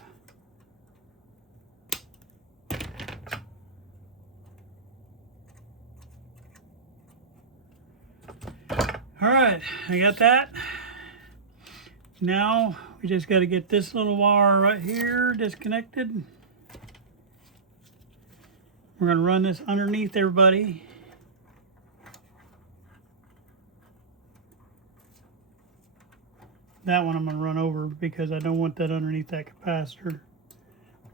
All right, I got that. Now we just got to get this little wire right here disconnected. We're going to run this underneath everybody. That one I'm going to run over because I don't want that underneath that capacitor.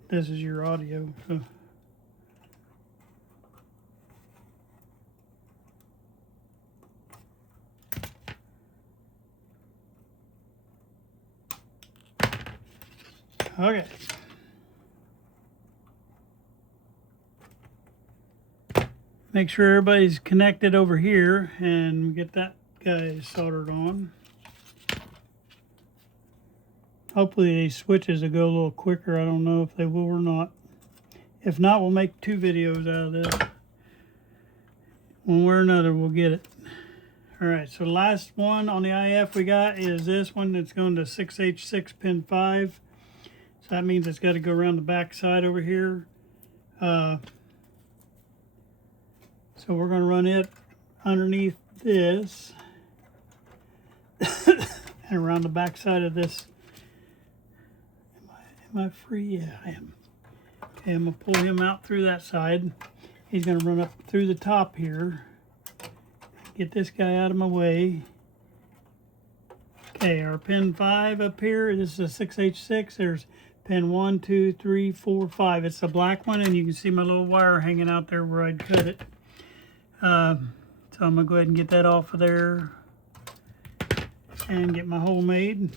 This is your audio. So. Okay. Make sure everybody's connected over here and get that guy soldered on. Hopefully these switches will go a little quicker. I don't know if they will or not. If not, we'll make 2 videos out of this. One way or another, we'll get it. All right, so the last one on the IF we got is this one that's going to 6H6 pin 5. So that means it's got to go around the back side over here. So we're going to run it underneath this and around the back side of this. Am I free? Yeah, I am. Okay, I'm going to pull him out through that side. He's going to run up through the top here. Get this guy out of my way. Okay, our pin 5 up here. This is a 6H6. There's pin 1, 2, 3, 4, 5. It's the black one, and you can see my little wire hanging out there where I'd cut it. So I'm going to go ahead and get that off of there and get my hole made.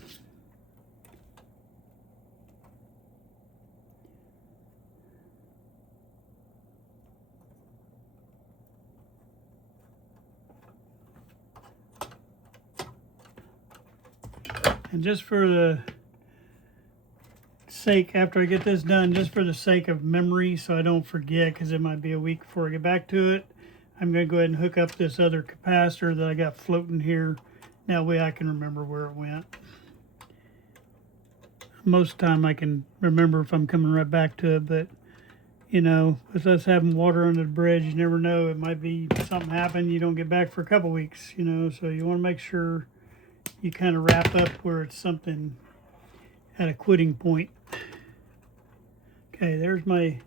And just for the sake, after I get this done, just for the sake of memory, so I don't forget, because it might be a week before I get back to it, I'm going to go ahead and hook up this other capacitor that I got floating here. That way I can remember where it went. Most of the time I can remember if I'm coming right back to it, but you know, with us having water under the bridge, you never know. It might be something happen, you don't get back for a couple weeks, you know, so you want to make sure you kind of wrap up where it's something at a quitting point. Okay, there's my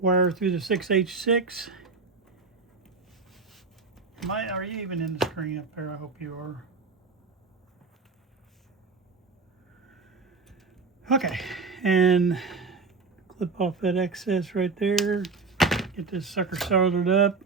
wire through the 6H6. Are you even in the screen up there? I hope you are. Okay, and clip off that excess right there. Get this sucker soldered up.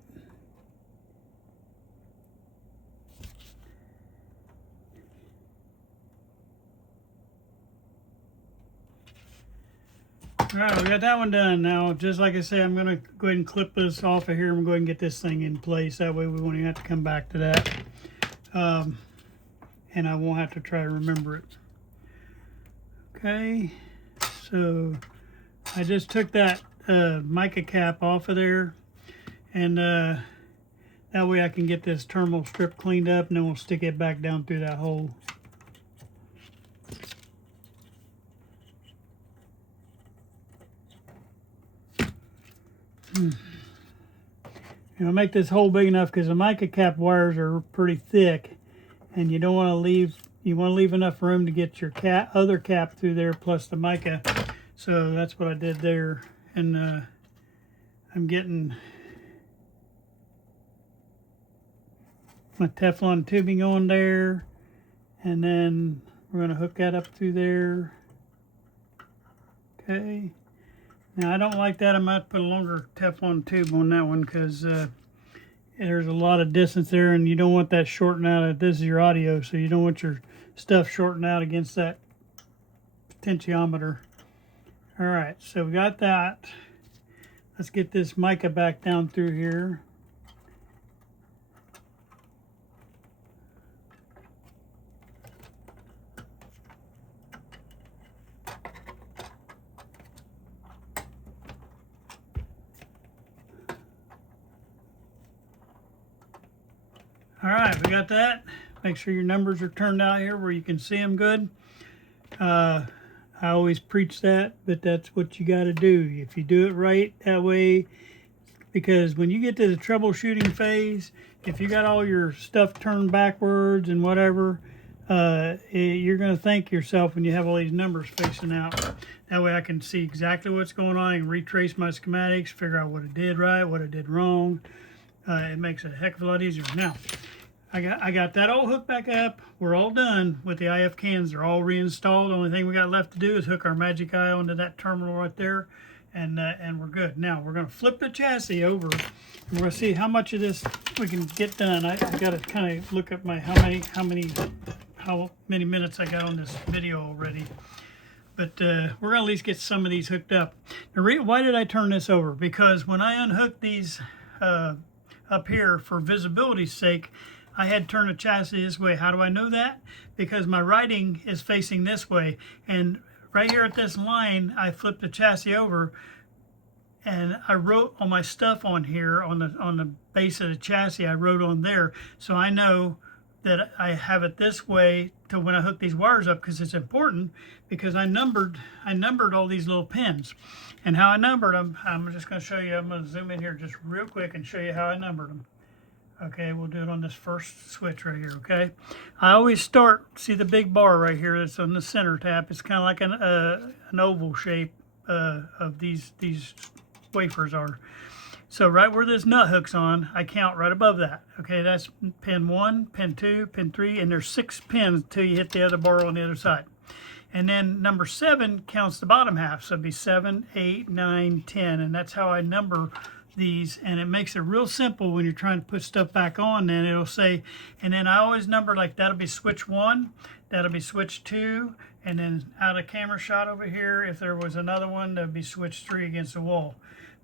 All right, we got that one done. Now, just like I say, I'm going to go ahead and clip this off of here. I'm going to get this thing in place. That way we won't even have to come back to that. And I won't have to try to remember it. Okay, so I just took that mica cap off of there, and that way I can get this terminal strip cleaned up, and then we'll stick it back down through that hole. And I'll make this hole big enough because the mica cap wires are pretty thick, and you don't want to leave. You want to leave enough room to get your other cap through there, plus the mica. So that's what I did there, and I'm getting my Teflon tubing on there, and then we're going to hook that up through there. Okay. Now I don't like that. I might put a longer Teflon tube on that one because there's a lot of distance there, and you don't want that shorting out. This is your audio, so you don't want your stuff shorting out against that potentiometer. All right, so we got that. Let's get this mica back down through here. All right, we got that. Make sure your numbers are turned out here where you can see them good. I always preach that, but that's what you got to do. If you do it right that way, because when you get to the troubleshooting phase, if you got all your stuff turned backwards and whatever, you're going to thank yourself when you have all these numbers facing out. That way I can see exactly what's going on and retrace my schematics, figure out what I did right, what I did wrong. It makes it a heck of a lot easier. Now, I got that all hooked back up. We're all done with the IF cans. They're all reinstalled. The only thing we got left to do is hook our Magic Eye onto that terminal right there, and we're good. Now we're going to flip the chassis over, and we're going to see how much of this we can get done. I got to kind of look at my how many minutes I got on this video already. But we're going to at least get some of these hooked up. Now, why did I turn this over? Because when I unhooked these up here for visibility's sake, I had turned the chassis this way. How do I know that? Because my writing is facing this way, and right here at this line, I flipped the chassis over, and I wrote all my stuff on here on the base of the chassis. I wrote on there, so I know that I have it this way to when I hook these wires up, because it's important, because I numbered all these little pins. And how I numbered them, I'm just going to show you. I'm going to zoom in here just real quick and show you how I numbered them. Okay, we'll do it on this first switch right here, okay? I always start, see the big bar right here that's on the center tap. It's kind of like an oval shape of these wafers are. So right where this nut hook's on, I count right above that. Okay, that's pin 1, pin 2, pin 3, and there's 6 pins until you hit the other bar on the other side. And then number 7 counts the bottom half, so it'd be 7, 8, 9, 10, and that's how I number these, and it makes it real simple when you're trying to put stuff back on. Then it'll say, and then I always number like that'll be switch 1, that'll be switch 2, and then out of camera shot over here, if there was another one, that'd be switch 3 against the wall.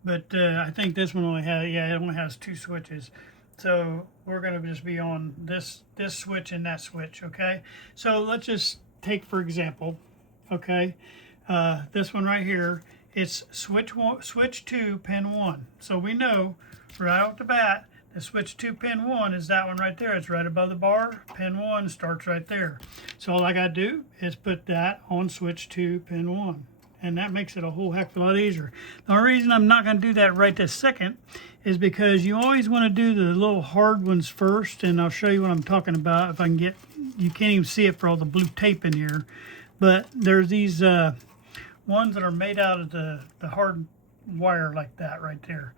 But I think this one only has, yeah, it only has 2 switches. So we're going to just be on this switch and that switch, okay? So let's just take, for example, okay, this one right here, it's switch 2, pin 1. So we know right off the bat, the switch 2, pin 1 is that one right there. It's right above the bar. Pin 1 starts right there. So all I got to do is put that on switch 2, pin 1. And that makes it a whole heck of a lot easier. The only reason I'm not going to do that right this second is because you always want to do the little hard ones first, and I'll show you what I'm talking about if I can get, you can't even see it for all the blue tape in here, but there's these ones that are made out of the hard wire like that right there.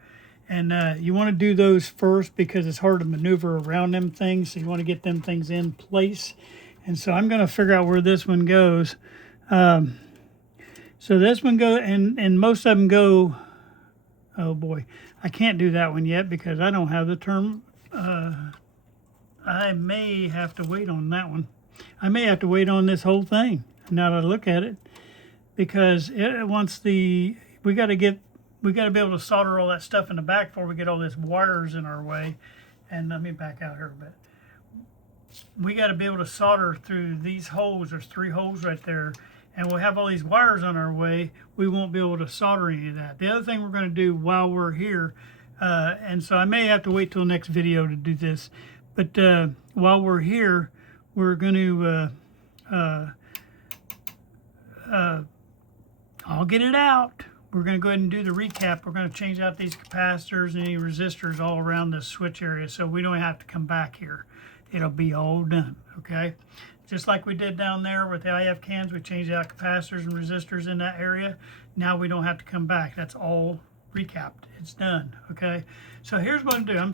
And you want to do those first because it's hard to maneuver around them things, so you want to get them things in place. And so I'm going to figure out where this one goes. So this one go, and most of them go, oh boy, I can't do that one yet because I don't have the term. I may have to wait on that one. I may have to wait on this whole thing now that I look at it, because it wants we got to be able to solder all that stuff in the back before we get all these wires in our way. And let me back out here a bit. We got to be able to solder through these holes. There's 3 holes right there. and we'll have all these wires on our way, we won't be able to solder any of that. The other thing we're going to do while we're here, and so I may have to wait till the next video to do this, but while we're here, we're going to, I'll get it out. We're going to go ahead and do the recap. We're going to change out these capacitors and any resistors all around this switch area so we don't have to come back here. It'll be all done, okay? Just like we did down there with the IF cans, we changed out capacitors and resistors in that area. Now we don't have to come back. That's all recapped. It's done, okay? So here's what I'm doing. I'm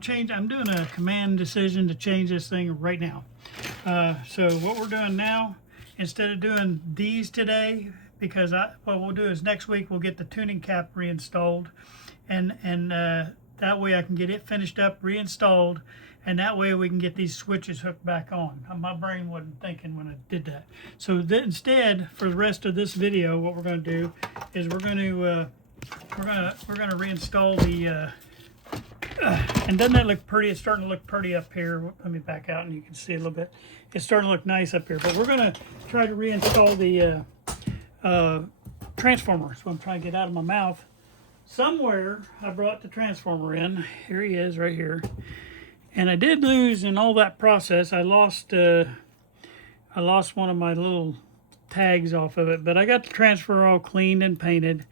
doing a command decision to change this thing right now. So what we're doing now, instead of doing these today, because what we'll do is next week we'll get the tuning cap reinstalled, and that way I can get it finished up, reinstalled, and that way we can get these switches hooked back on. My brain wasn't thinking when I did that. So instead, for the rest of this video, what we're going to do is we're going to reinstall the. And doesn't that look pretty? It's starting to look pretty up here. Let me back out and you can see a little bit. It's starting to look nice up here. But we're going to try to reinstall the transformer. So I'm trying to get out of my mouth. Somewhere I brought the transformer in. Here he is right here. And I did lose in all that process. I lost one of my little tags off of it, but I got the transfer all cleaned and painted.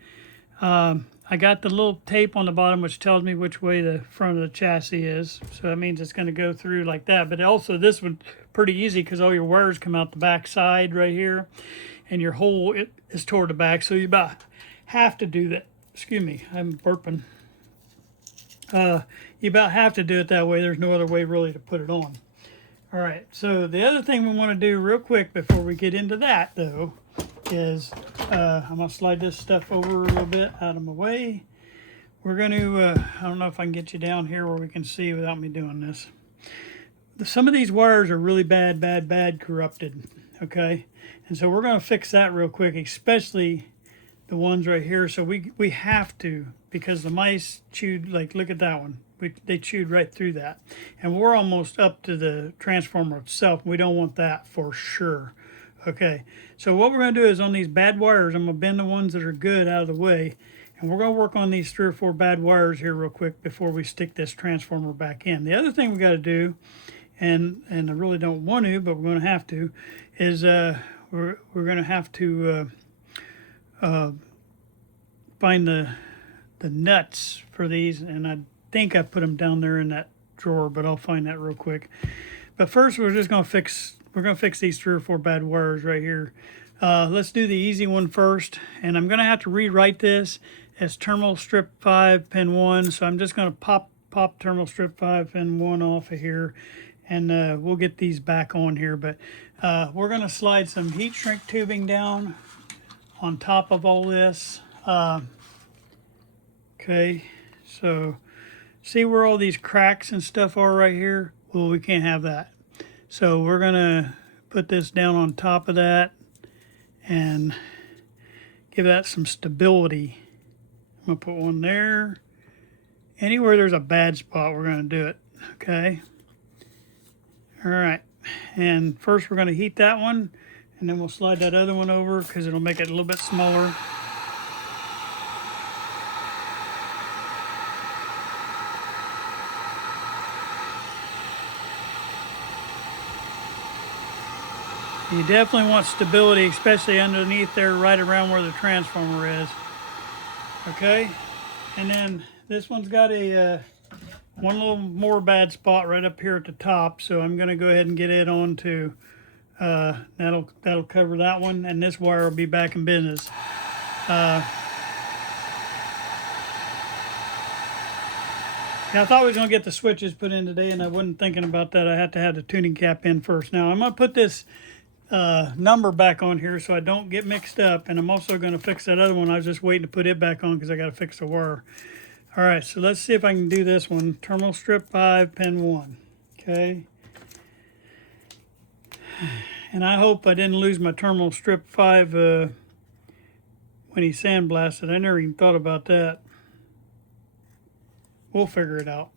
I got the little tape on the bottom which tells me which way the front of the chassis is. So that means it's going to go through like that. But also this one pretty easy because all your wires come out the back side right here. And your hole is toward the back. So you about have to do that. Excuse me, I'm burping. You about have to do it that way. There's no other way really to put it on. All right, so the other thing we want to do real quick before we get into that though is I'm going to slide this stuff over a little bit out of my way. We're going to, I don't know if I can get you down here where we can see without me doing this. Some of these wires are really bad corrupted, okay? And so we're going to fix that real quick, especially the ones right here. So we have to, because the mice chewed, like, look at that one. They chewed right through that. And we're almost up to the transformer itself. We don't want that for sure. Okay, so what we're going to do is on these bad wires, I'm going to bend the ones that are good out of the way. And we're going to work on these 3 or 4 bad wires here real quick before we stick this transformer back in. The other thing we got to do, and I really don't want to, but we're going to have to, is we're going to have to find the nuts for these, and I think I put them down there in that drawer, but I'll find that real quick. But first we're just going to fix these 3 or 4 bad wires right here. Let's do the easy one first, and I'm going to have to rewrite this as terminal strip 5 pin 1, so I'm just going to pop terminal strip 5 pin 1 off of here, and we'll get these back on here. But we're going to slide some heat shrink tubing down on top of all this. Okay, so see where all these cracks and stuff are right here? Well, we can't have that. So we're going to put this down on top of that and give that some stability. I'm going to put one there. Anywhere there's a bad spot, we're going to do it. Okay. All right. And first we're going to heat that one, and then we'll slide that other one over because it'll make it a little bit smaller. You definitely want stability, especially underneath there, right around where the transformer is. Okay, and then this one's got a one little more bad spot right up here at the top, so I'm going to go ahead and get it on to that'll cover that one, and this wire will be back in business. Yeah, I thought we was going to get the switches put in today, and I wasn't thinking about that. I had to have the tuning cap in first. Now I'm going to put this number back on here so I don't get mixed up, and I'm also going to fix that other one. I was just waiting to put it back on because I got to fix the wire. All right, so let's see if I can do this one. Terminal strip 5 pin 1. Okay, and I hope I didn't lose my terminal strip 5 when he sandblasted. I never even thought about that. We'll figure it out.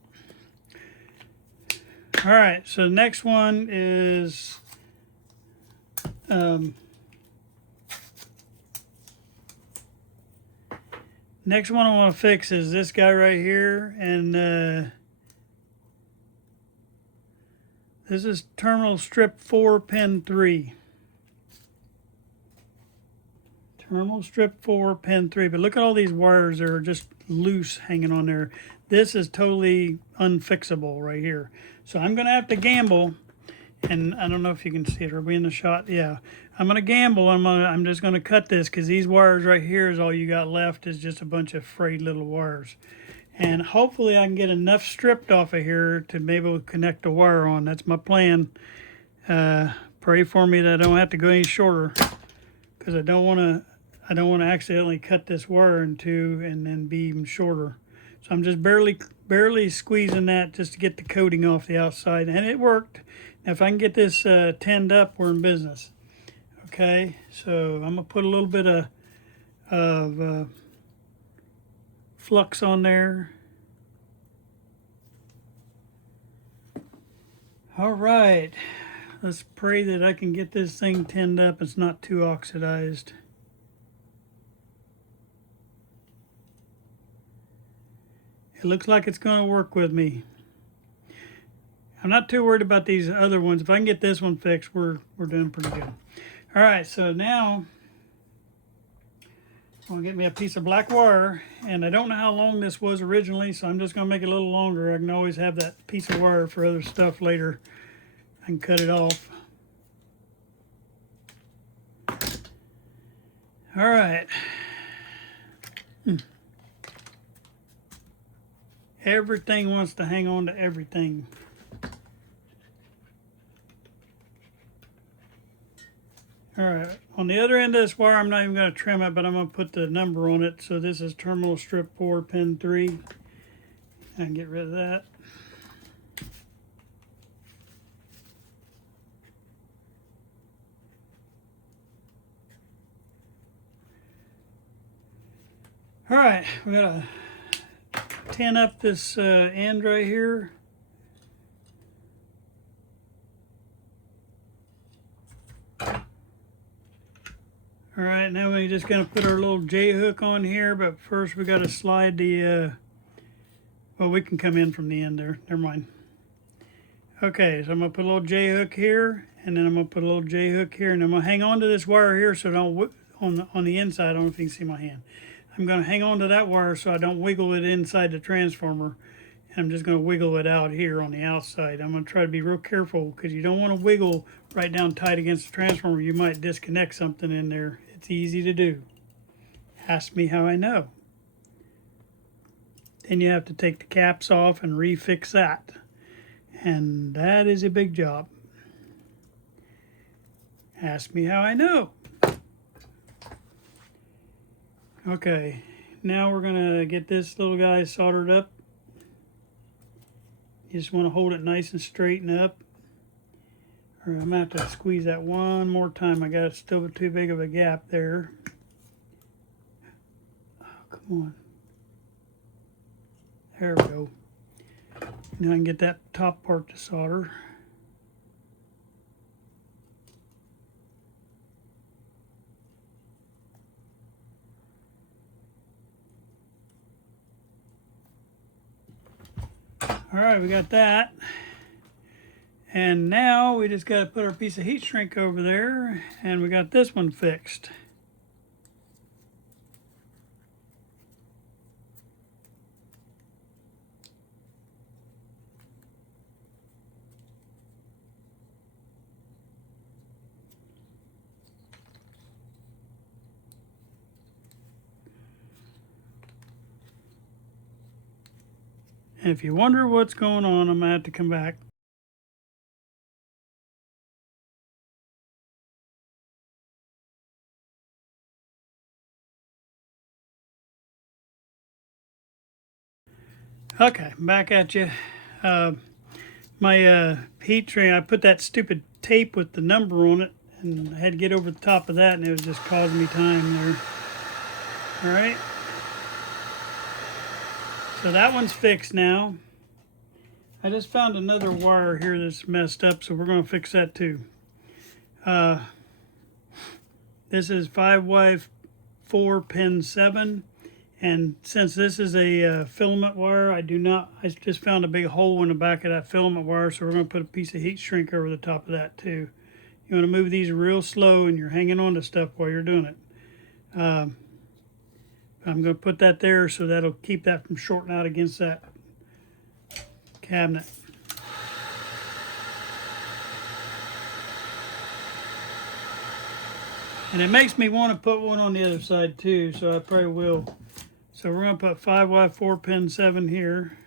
All right, so the next one is Next one I want to fix is this guy right here, and this is terminal strip 4, pin 3. Terminal strip 4, pin 3. But look at all these wires that are just loose hanging on there. This is totally unfixable right here. So I'm going to have to gamble. And I don't know if you can see it. Are we in the shot? Yeah. I'm going to gamble. I'm just going to cut this because these wires right here is all you got left is just a bunch of frayed little wires. And hopefully I can get enough stripped off of here to be able to connect the wire on. That's my plan. Pray for me that I don't have to go any shorter because I don't want to accidentally cut this wire in two and then be even shorter. So I'm just barely squeezing that just to get the coating off the outside, and it worked. Now if I can get this tinned up, we're in business. Okay, so I'm gonna put a little bit of flux on there. All right, let's pray that I can get this thing tinned up. It's not too oxidized. It looks like it's going to work with me. I'm not too worried about these other ones. If I can get this one fixed, we're doing pretty good. All right, so now I'm going to get me a piece of black wire, and I don't know how long this was originally, so I'm just going to make it a little longer. I can always have that piece of wire for other stuff later. I can cut it off. All right. Everything wants to hang on to everything. All right, on the other end of this wire, I'm not even going to trim it, but I'm going to put the number on it. So this is terminal strip 4, pin 3. I can get rid of that. All right, we got to tin up this end right here. All right, now we're just going to put our little J hook on here, but first we got to slide the, well, we can come in from the end there. Never mind. Okay, so I'm going to put a little J hook here, and then I'm going to put a little J hook here, and I'm going to hang on to this wire here so I don't, on the inside, I don't know if you can see my hand. I'm going to hang on to that wire so I don't wiggle it inside the transformer. I'm just going to wiggle it out here on the outside. I'm going to try to be real careful because you don't want to wiggle right down tight against the transformer. You might disconnect something in there. It's easy to do. Ask me how I know. Then you have to take the caps off and refix that. And that is a big job. Ask me how I know. Okay, now we're going to get this little guy soldered up. You just want to hold it nice and straight and up. Or I'm going to have to squeeze that one more time. I got still too big of a gap there. Oh, come on. There we go. Now I can get that top part to solder. All right, we got that. And now we just got to put our piece of heat shrink over there, and we got this one fixed. And if you wonder what's going on, I'm going to have to come back. Okay, back at you. My heat shrink, I put that stupid tape with the number on it, and I had to get over the top of that, and it was just causing me time there. All right. So that one's fixed now. I just found another wire here that's messed up, so we're going to fix that too. This is 5Y4 pin 7, And since this is a filament wire, I just found a big hole in the back of that filament wire, so we're going to put a piece of heat shrink over the top of that too. You want to move these real slow, and you're hanging on to stuff while you're doing it. I'm going to put that there so that'll keep that from shorting out against that cabinet. And it makes me want to put one on the other side too, so I probably will. So we're going to put 5Y4 pin 7 here.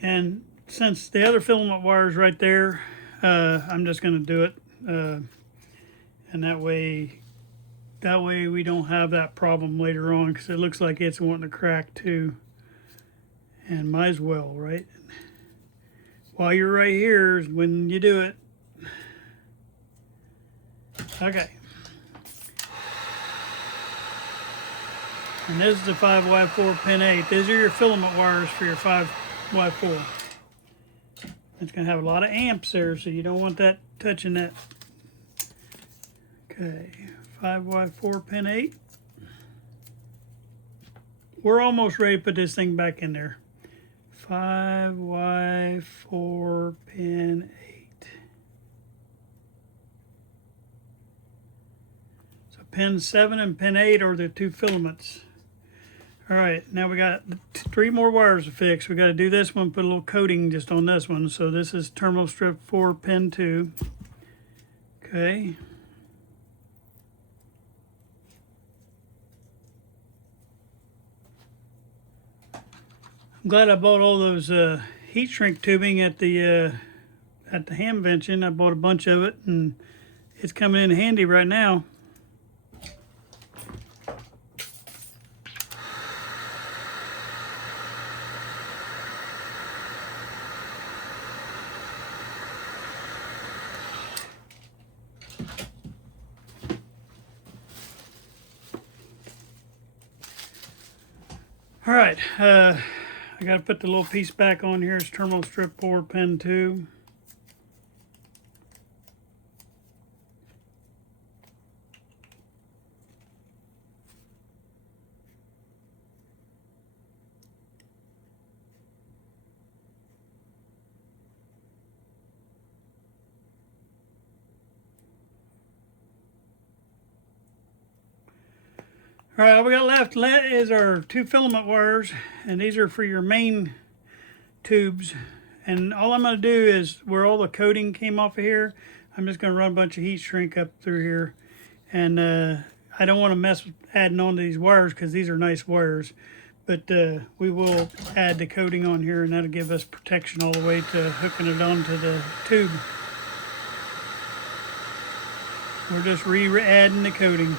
And since the other filament wire is right there, I'm just going to do it. And that way we don't have that problem later on, because it looks like it's wanting to crack too. And might as well, right? While you're right here is when you do it. Okay. And this is the 5Y4 pin 8. These are your filament wires for your 5Y4. It's going to have a lot of amps there, so you don't want that touching that. Okay, 5Y4 pin 8. We're almost ready to put this thing back in there. 5Y4 pin 8. So pin 7 and pin 8 are the two filaments. All right, now we got 3 more wires to fix. We got to do this one, put a little coating just on this one. So this is terminal strip 4 pin 2. Okay. I'm glad I bought all those heat shrink tubing at the Hamvention. I bought a bunch of it, and it's coming in handy right now. All right, I got to put the little piece back on here. It's terminal strip 4 pin 2. All right, all we got left is our 2 filament wires, and these are for your main tubes. And all I'm going to do is where all the coating came off of here, I'm just going to run a bunch of heat shrink up through here. And I don't want to mess with adding on to these wires because these are nice wires. But we will add the coating on here, and that'll give us protection all the way to hooking it onto the tube. We're just re-adding the coating.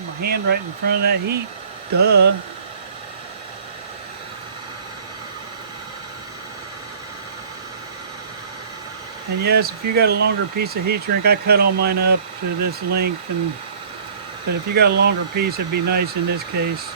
My hand right in front of that heat, duh. And yes, if you got a longer piece of heat shrink, I cut all mine up to this length, but if you got a longer piece, it'd be nice in this case.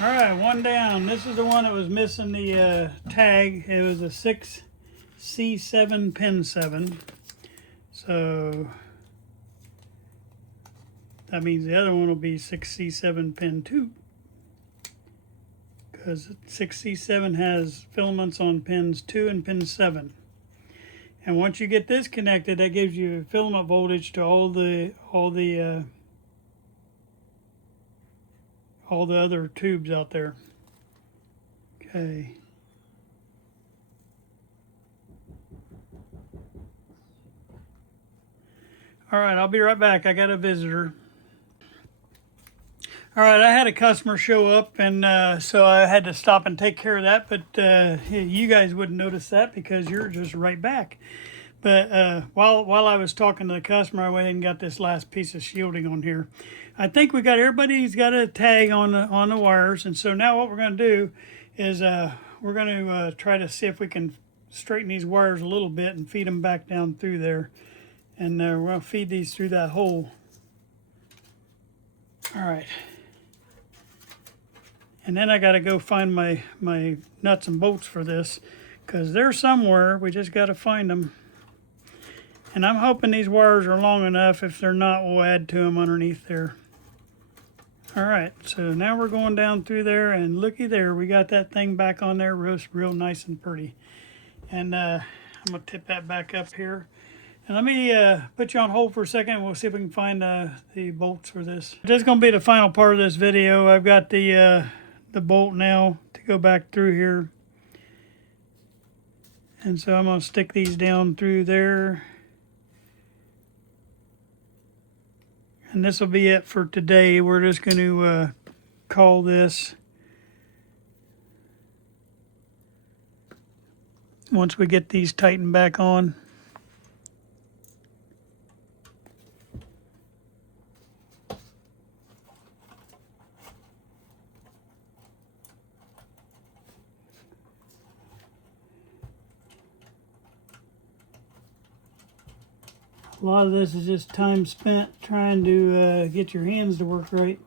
All right, one down. This is the one that was missing the tag. It was a 6C7 pin 7. So that means the other one will be 6C7 pin 2. Because 6C7 has filaments on pins 2 and pin 7. And once you get this connected, that gives you filament voltage to all the other tubes out there. Okay. All right, I'll be right back. I got a visitor. All right, I had a customer show up, and so I had to stop and take care of that, but you guys wouldn't notice that because you're just right back. But while I was talking to the customer, I went ahead and got this last piece of shielding on here. I think we got everybody's got a tag on the wires, and so now what we're going to do is we're going to try to see if we can straighten these wires a little bit and feed them back down through there. And we're going to feed these through that hole. All right. And then I got to go find my nuts and bolts for this, because they're somewhere. We just got to find them. And I'm hoping these wires are long enough. If they're not, we'll add to them underneath there. All right, so now we're going down through there, and looky there, we got that thing back on there real nice and pretty. And I'm gonna tip that back up here. And let me put you on hold for a second, and we'll see if we can find the bolts for this. This is gonna be the final part of this video. I've got the bolt now to go back through here. And so I'm gonna stick these down through there. And this will be it for today. We're just going to call this once we get these tightened back on. A lot of this is just time spent trying to get your hands to work right.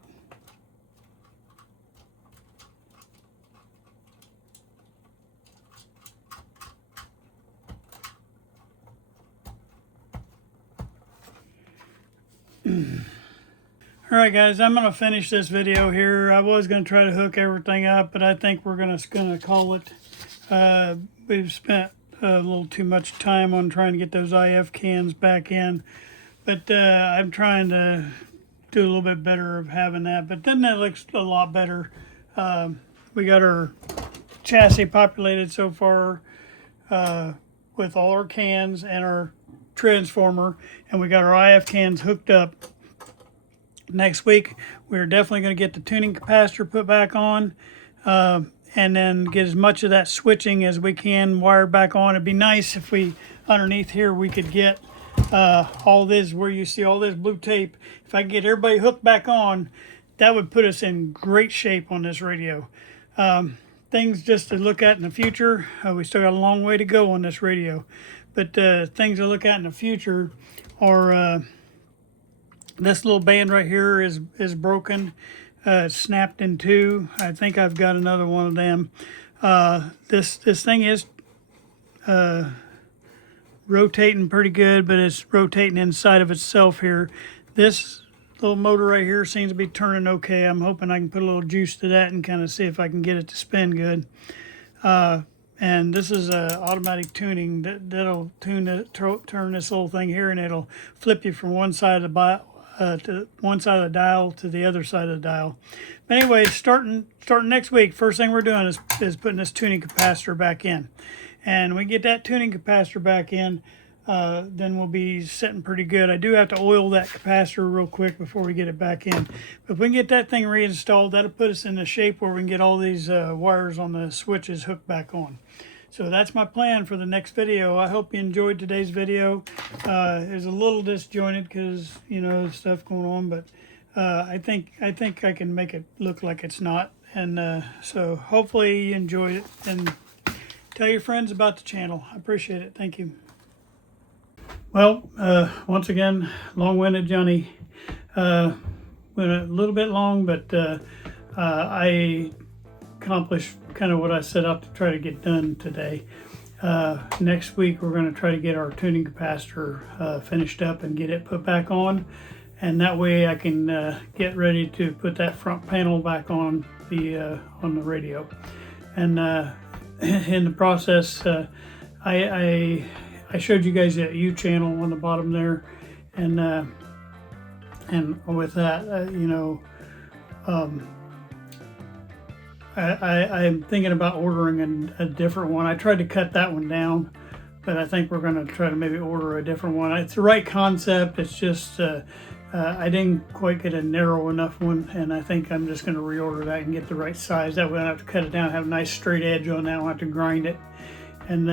Alright guys, I'm going to finish this video here. I was going to try to hook everything up, but I think we're going to call it. We've spent a little too much time on trying to get those IF cans back in, but I'm trying to do a little bit better of having that. But then that looks a lot better. We got our chassis populated so far with all our cans and our transformer, and we got our IF cans hooked up. Next week we're definitely going to get the tuning capacitor put back on, and then get as much of that switching as we can wired back on. It'd be nice if we, underneath here, we could get all this, where you see all this blue tape. If I could get everybody hooked back on, that would put us in great shape on this radio. Things just to look at in the future. We still got a long way to go on this radio, but things to look at in the future are this little band right here is broken. It's snapped in two. I think I've got another one of them. This thing is rotating pretty good, but it's rotating inside of itself here. This little motor right here seems to be turning okay. I'm hoping I can put a little juice to that and kind of see if I can get it to spin good. And this is automatic tuning. That'll turn this little thing here, and it'll flip you from one side of the to one side of the dial to the other side of the dial. But anyway, starting next week, first thing we're doing is putting this tuning capacitor back in. And we get that tuning capacitor back in, then we'll be sitting pretty good. I do have to oil that capacitor real quick before we get it back in. But if we can get that thing reinstalled, that'll put us in the shape where we can get all these wires on the switches hooked back on. So that's my plan for the next video. I hope you enjoyed today's video. It was a little disjointed because, you know, stuff going on, but I think I can make it look like it's not. And so hopefully you enjoyed it, and tell your friends about the channel. I appreciate it. Thank you. Well, once again, long-winded Johnny. Went a little bit long, but I accomplished kind of what I set out to try to get done today. Next week we're going to try to get our tuning capacitor finished up and get it put back on, and that way I can get ready to put that front panel back on the radio. And in the process, I showed you guys that U channel on the bottom there, and with that, you know, I'm thinking about ordering a different one. I tried to cut that one down, but I think we're going to try to maybe order a different one. It's the right concept. It's just I didn't quite get a narrow enough one, and I think I'm just going to reorder that and get the right size. That way I don't have to cut it down, have a nice straight edge on that. I don't have to grind it. And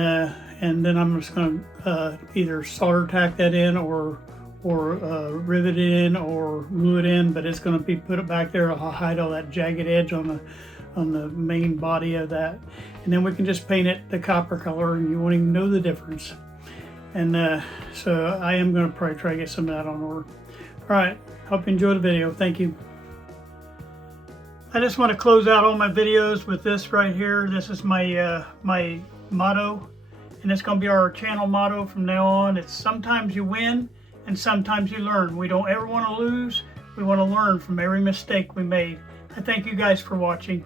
and then I'm just going to either solder tack that in or rivet it in or glue it in, but it's going to be put it back there to hide all that jagged edge on the main body of that. And then we can just paint it the copper color and you won't even know the difference. And so I am going to probably try to get some of that on order. All right, hope you enjoyed the video. Thank you. I just want to close out all my videos with this right here. This is my my motto, and it's going to be our channel motto from now on. It's sometimes you win and sometimes you learn. We don't ever want to lose. We want to learn from every mistake we made. I thank you guys for watching.